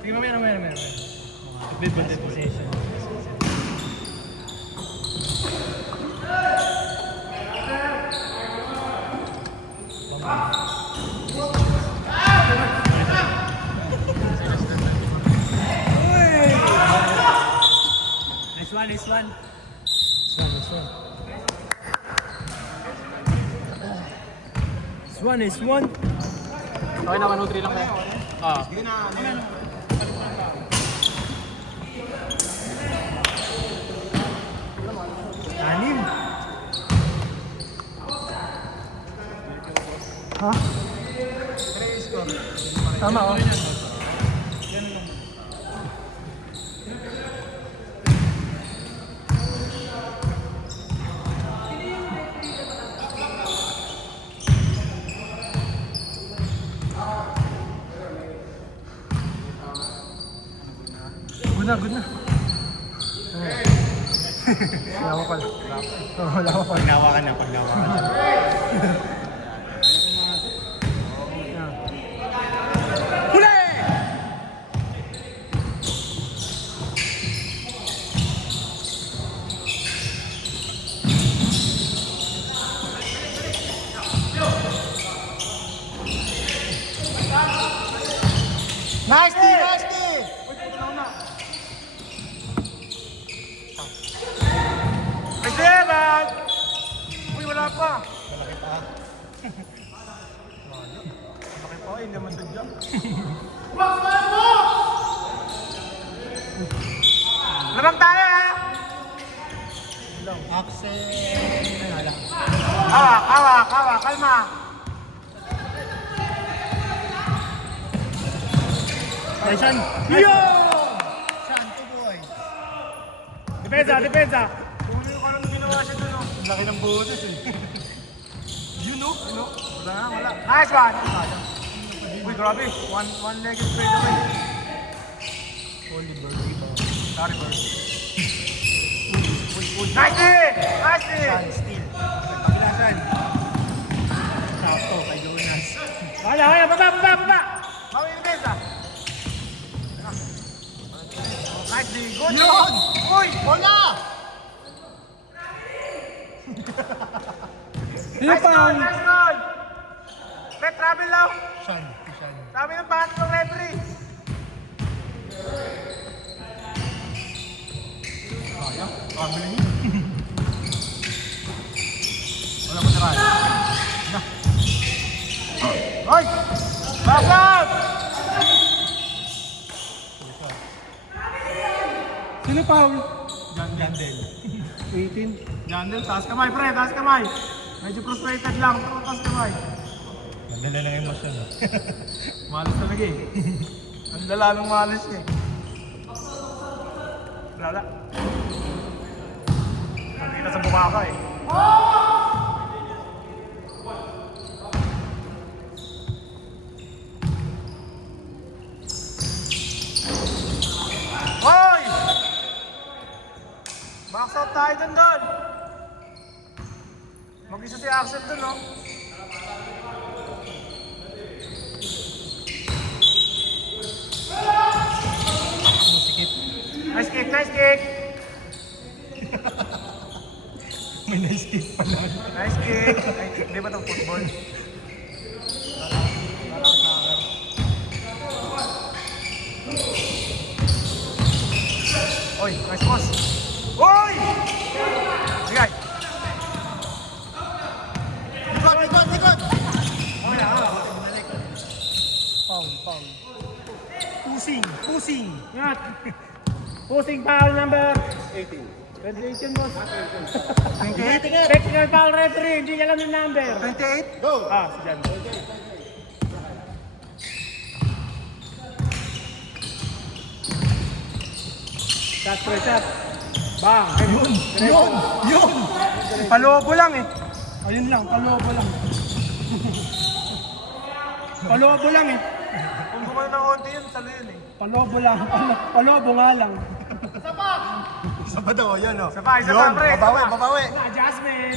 Sige, mamaya. Bibot position. Nice one. Nice one. Okay na, 1-3 lang kayo. Ah. Sige na. Anim. Ha? Tama oh. Good na. Wala ko pala. Wala ko pala. Pagnawa ka na. Huli! Nice D! Ay, Devon! Uy, wala pa. Malaki pa, hindi naman sadya. Lamang tayo, ha? Axel! Hawak, kalma. Shan! Yo! Shan, tuboy! Depensa! Kung ano anong ginawa siya dun, oh. Laki ng boses eh. Wala. Nice one! Uy, grabe. One-legged straight away. Holy birdie ba? Sorry, bird. Nice hit! Shan, steal. Paglasan. Sakto kay Jonas. Kaya, baba! Bawi ni Besa. Nice D. Good. Yun! Uy! Wala! Nice goal! Red travel daw. Shan. Sabi ng pangat ng referee. Wala ko try. Hoy! Back out! Sino foul? Jandel. 18. Jandel, taas kamay, pre, taas kamay. Medyo frustrated lang, pero taas kamay. Mandala lang yung emosyon. Malas talaga eh. Ang lala ng malas eh. Lala. Nakita sa mukha ka eh. Hoy! Box out tayo doon. Mag-isa si Axel doon, no? Nice kick! May nice kick pala. Nice kick! Ay, hindi ba itong football? Oy, nice pass! Oy! Sige! Likod! Foul. Pusing. Ingat! Pushing foul number 18. 28 boss. 28? Technical foul referee, hindi niya alam yung number. 28? Go! Si Jan. Shot. Bang! Yun! Palobo lang eh. Ayun lang, palobo lang. Palobo lang eh. Kung gumano ng konti yun, talo yun eh. Palobo lang. Palobo nga lang. Isa pa daw, yan o. Isa pa, pre. Babawi. Adjustment.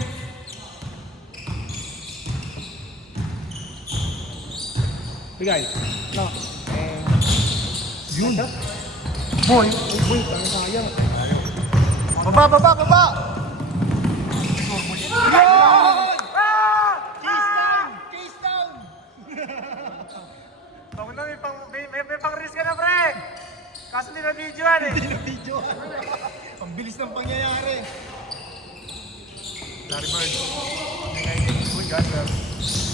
Bigay. No. Yun. Boy. Uy, parang sayang. Baba, baba, baba! Case down! Tawag na, may pang-risk ka na, pre! Kaso hindi na videoan eh. Video. Ang bilis ng pangyayari. Larry Bird. Uy, God, sir.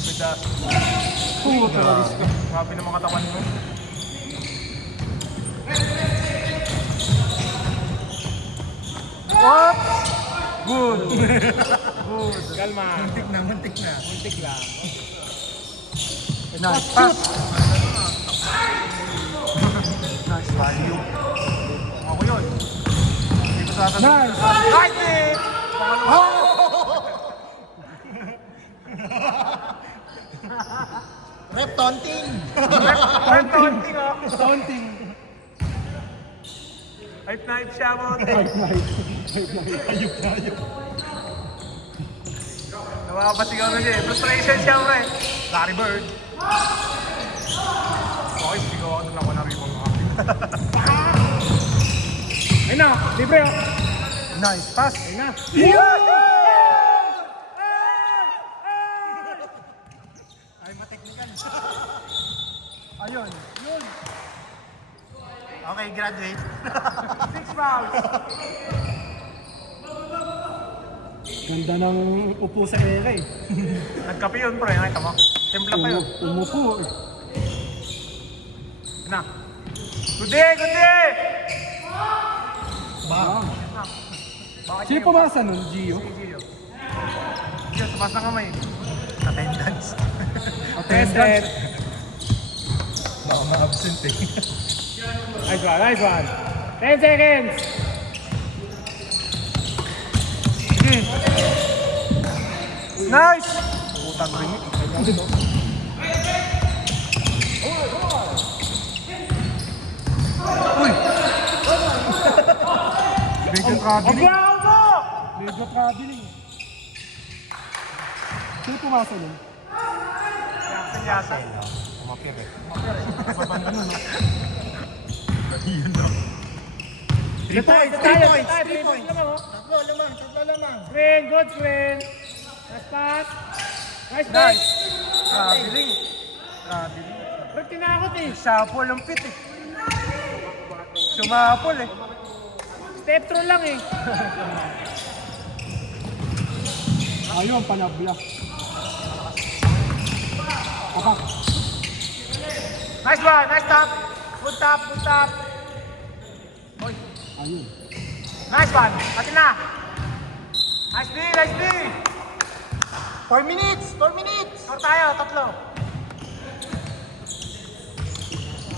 With the... risk ka. Grabe naman katawan mo. What? Good. Good. Kalma. Muntik na, muntik na. Muntik lang. Nice. Pass. Nice value. Ako yun. Hindi ko sasabihin. Nice. Right it! Rep taunting. Ay, taunting oh. Taunting. Hype na hype siya mo. Ayup. Nawakapasigaw na siya eh. Frustration siya mo eh. Larry Bird. Okay, sigaw ako doon ako na rin mo. Ayun na, libre oh. Nice. Pass. Ayun na. Ay, mateknikal. Ayun. Yun. Okay, graduate. 6 fouls. Ganda ng upo sa ere. Nagkape yun pre, nakita mo. Templa pa yun. Umupo. Ayun na. Good day, good day! Ah. Bakit Sino pumasa nun? Gio? Si Gio. Gio, tumas na kamay. Attendance. Attendance. Baka ma-absent eh. Nice one, nice one. 10 seconds. Sige. Nice! Putang ring. Uy! Medyo traveling. Obo! Medyo traveling. Sino pumasa nun? Yasa. Umapir eh. Three points, 3 points. Tatlo lamang. Screen, good screen. Nice pass. Nice Nice. pass. Traveling. Traveling. Ba't tinakot eh? Shuffle ang pit eh. Sumapol eh. Step through lang eh. Ayun, panabla. Apak. Nice one, nice tap. Good tap, good tap. Ayun. Nice one. Atin na. Nice D, nice D. 4 minutes. Score tayo, tatlo.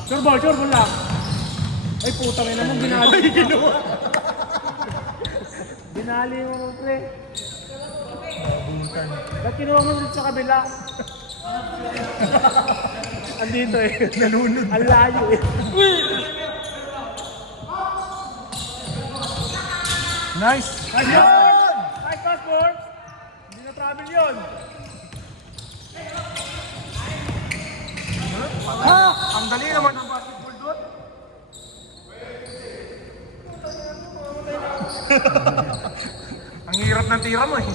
Sure ball lang. Ay putang ina mo, binali mo. Binali mo mo, pre. Ba't kinuha mo ulit sa kabila? Andito eh. Nalunod. Ang layo eh. Nice. Nice yun! Nice pass, Forbes! Hindi na travel yun. Ang dali naman ng basketball doon. Ang hirap ng tira mo eh.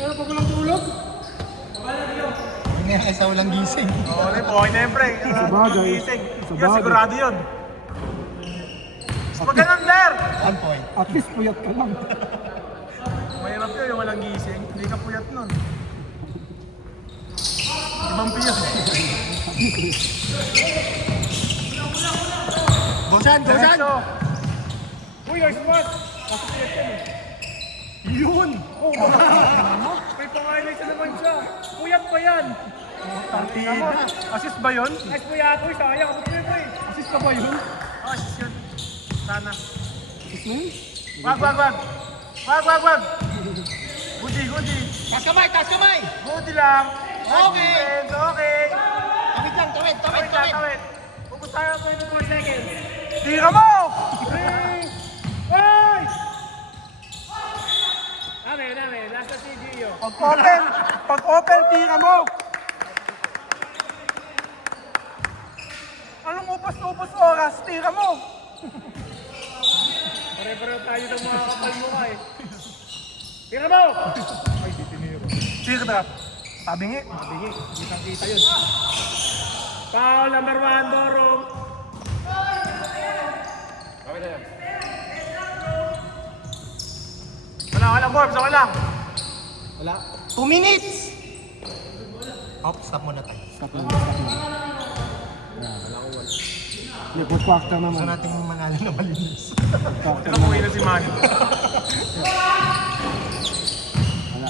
Pero pag walang tulog? Hindi nga isa walang gising. Okay na yun, pre. Sabagay. Gising. Yun, Sabagay. sigurado yun. Pag ganun, Ler! 1 point. At least puyat ka lang. Mahirap yun, yung walang gising. Hindi ka puyat nun. Ibang piyas eh. Gosan! Diretso. Uy, nice one! Kasi piyat yan eh. Yun! Oh, may pangalan sa naman siya. Puyat pa yan. Partida. Assist ba yun? Nice puyat. Uy, sayang. Kapag puyat mo eh. Assist ka ba yun? Oh, assist yun. Sana. Wag. Wag. Gudi. Taas kamay! Gudi lang. Okay. Defense, okay. Tawid lang. Tawid. Focus tayo 24 seconds. Tira mo! 3. Ay! Dami. Last na si Gio. Pag open, tira mo! upos oras, tira mo. Pare-pareho tayo ng mga kapal mo ka eh. Tira mo! Ay, di tiniro. Tear drop. Tabingi. Bingi, kitang-kita yun. Foul number 1, Dorong. Wala, Forbes, wala. 2 minutes! Oh, stop muna tayo. Stop lang. Hindi, fourth quarter Gusto naman. natin manalo na malinis. Quarter Namuwi na si Manny.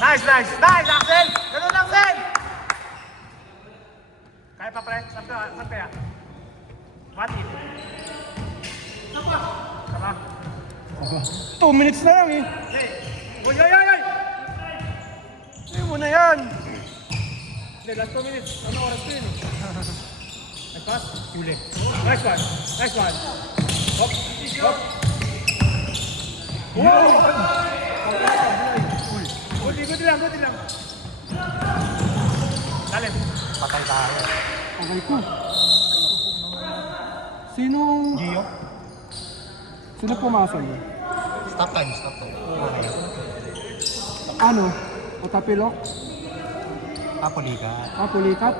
Nice, nice, nice, Axel! Ganun, Axel! Kaya pa, pre? Saan kaya? Mati. Tama. 2 minutes na lang eh. Hey! Oy, oy, oy, oy! Hindi mo na yan. Hindi, last 2 minutes. Ano oras ko yun eh? Nice pass. Huli. Nice one. Nice one. Hop. Hop. Wow! Good lang, good lang. Dalim. Patay tayo. Okay ko. Sinong... Gio? Sino pumasok? Stop time, stop time. Ano? Otapilok? Apolika. Ah, pulikat?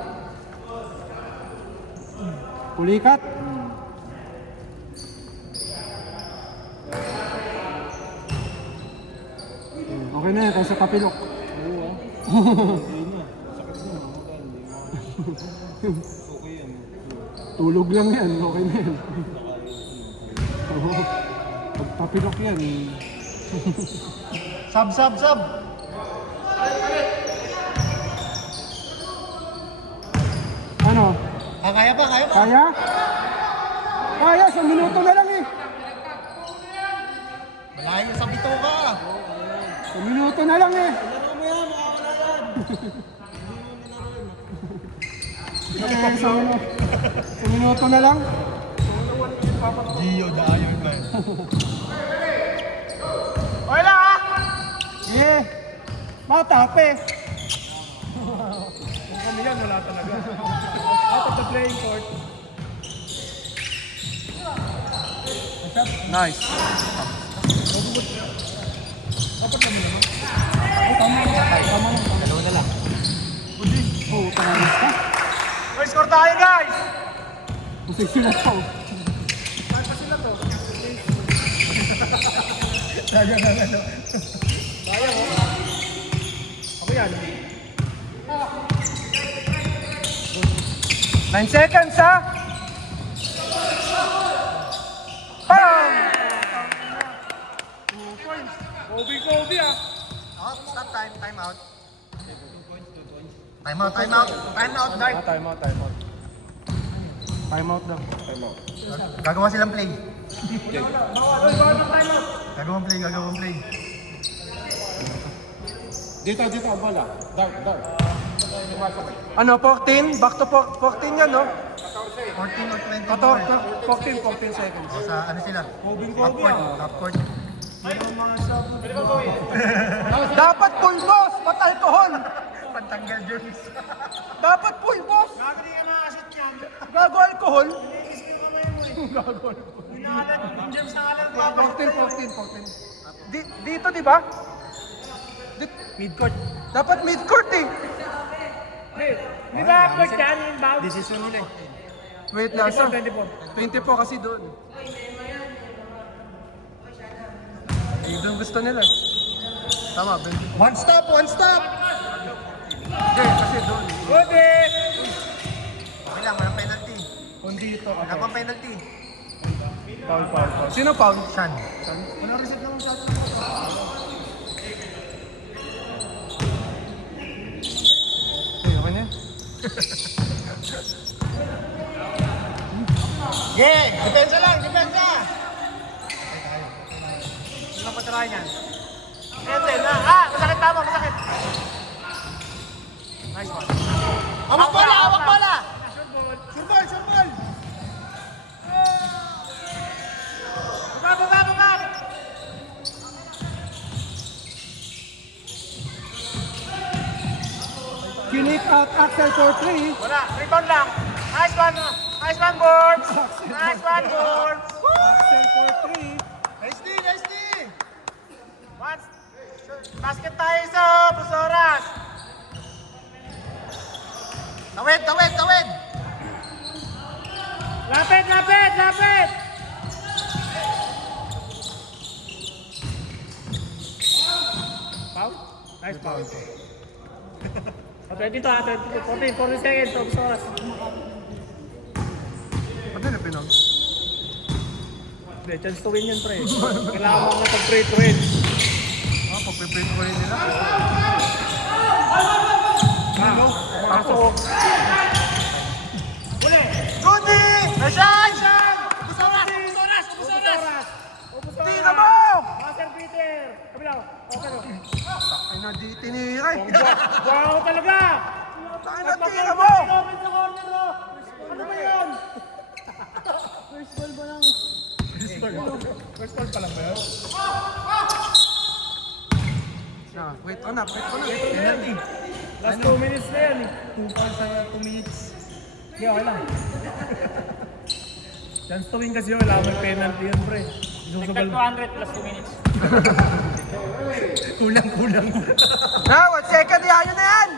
Pulikat? Okay na yan, kaysa tapilok. Tulog lang yan, okay na yan. Oo. Pag tapilok yan, Sub, sub, sub! ano? Ah, kaya pa, kaya pa. Kaya? Kaya, sa minuto na lang eh. Malayo sa bituka. Sa minuto na lang eh. Sa minuto na lang. Gio, daayon ba yun? Okay lang, ha? Eh, matape. Kung kami yan, wala talaga. Out of the playing court. Nice. Dalawa na lang. Oh, pangalas ka. May score tayo, guys! Kasi sila pa. Ako yan. 9 seconds, ha? Bam! Kobe ah. Oh, stop time, time out. Time out, time out. Time out, Dart. Time out, time out. Time out daw. Gagawa silang play. Gagawang play, gagawang play. Dito, ang bala. Dark. Ano, 14? Back to 14 yan, no? 14 or 20 more. 14 seconds. O, sa ano sila? Half court, half court. Dapat full boss, ba't alcohol? Pantanggal jerseys. Dapat full boss. Gago alcohol. Gago alcohol. 14. Dito, di ba? Mid-court. Dapat mid-court eh. Di ba court yan? Inbound? Decision nila eh. Wait lang, sir. 24. 24 kasi doon. Doon gusto nila. Tama, 20. One stop, one stop! Okay, kasi doon. Kobe! Okay lang, walang penalty. Kung dito, Wala pang penalty. foul. Sino foul? Shan. Okay na. Yeah! Depensa lang, depensa! Sino patry niyan? Ete na. Ah, masakit tama, masakit. Nice one. Awak bola, awak bola! Surbol! Baba! Kinik at Axel for 3. Wala, rebound lang. Nice one. Nice one, boards! Nice one, boards! Axel for 3. Nice D, nice D! Once, basket tayo sa Busoras! Tawid, tawid, tawid! Lapit, lapit, lapit! Foul? Nice foul. 22, 22, 14 seconds, tapos oras. Pati na pinag. Hindi, chance to win yun, pre. Kailangan mo nga pag-pray to win. Pagpiprint ko rin nila. Pasok. Judy! Nasaan? Busoras! Busoras! Busoras! Tira mo! Master Peter! Kabilaw. Okay, no. Ay na, di tinira eh. Wow talaga! Ay na, tira mo! Open sa corner, no? Ano ba yun? First ball pa lang. First ball pa lang ba yun? Wait ko na. Penalty. Last 2 minutes na yan. 2 fouls sa 2 minutes. Hindi, okay lang. Chance to win kasi yun. Wala may penalty yun, pre. Isusugal. 200 plus 2 minutes. Kulang. Na, 1 second, yan na yan!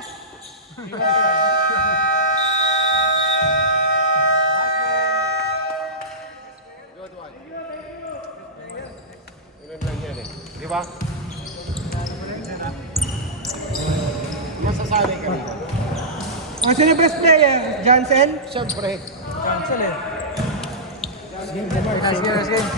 Good one. Ganun lang yan eh. Di ba? Masasanay ka rin. Sino yung best player? Johnson? Siyempre. Cancel eh. Nice game.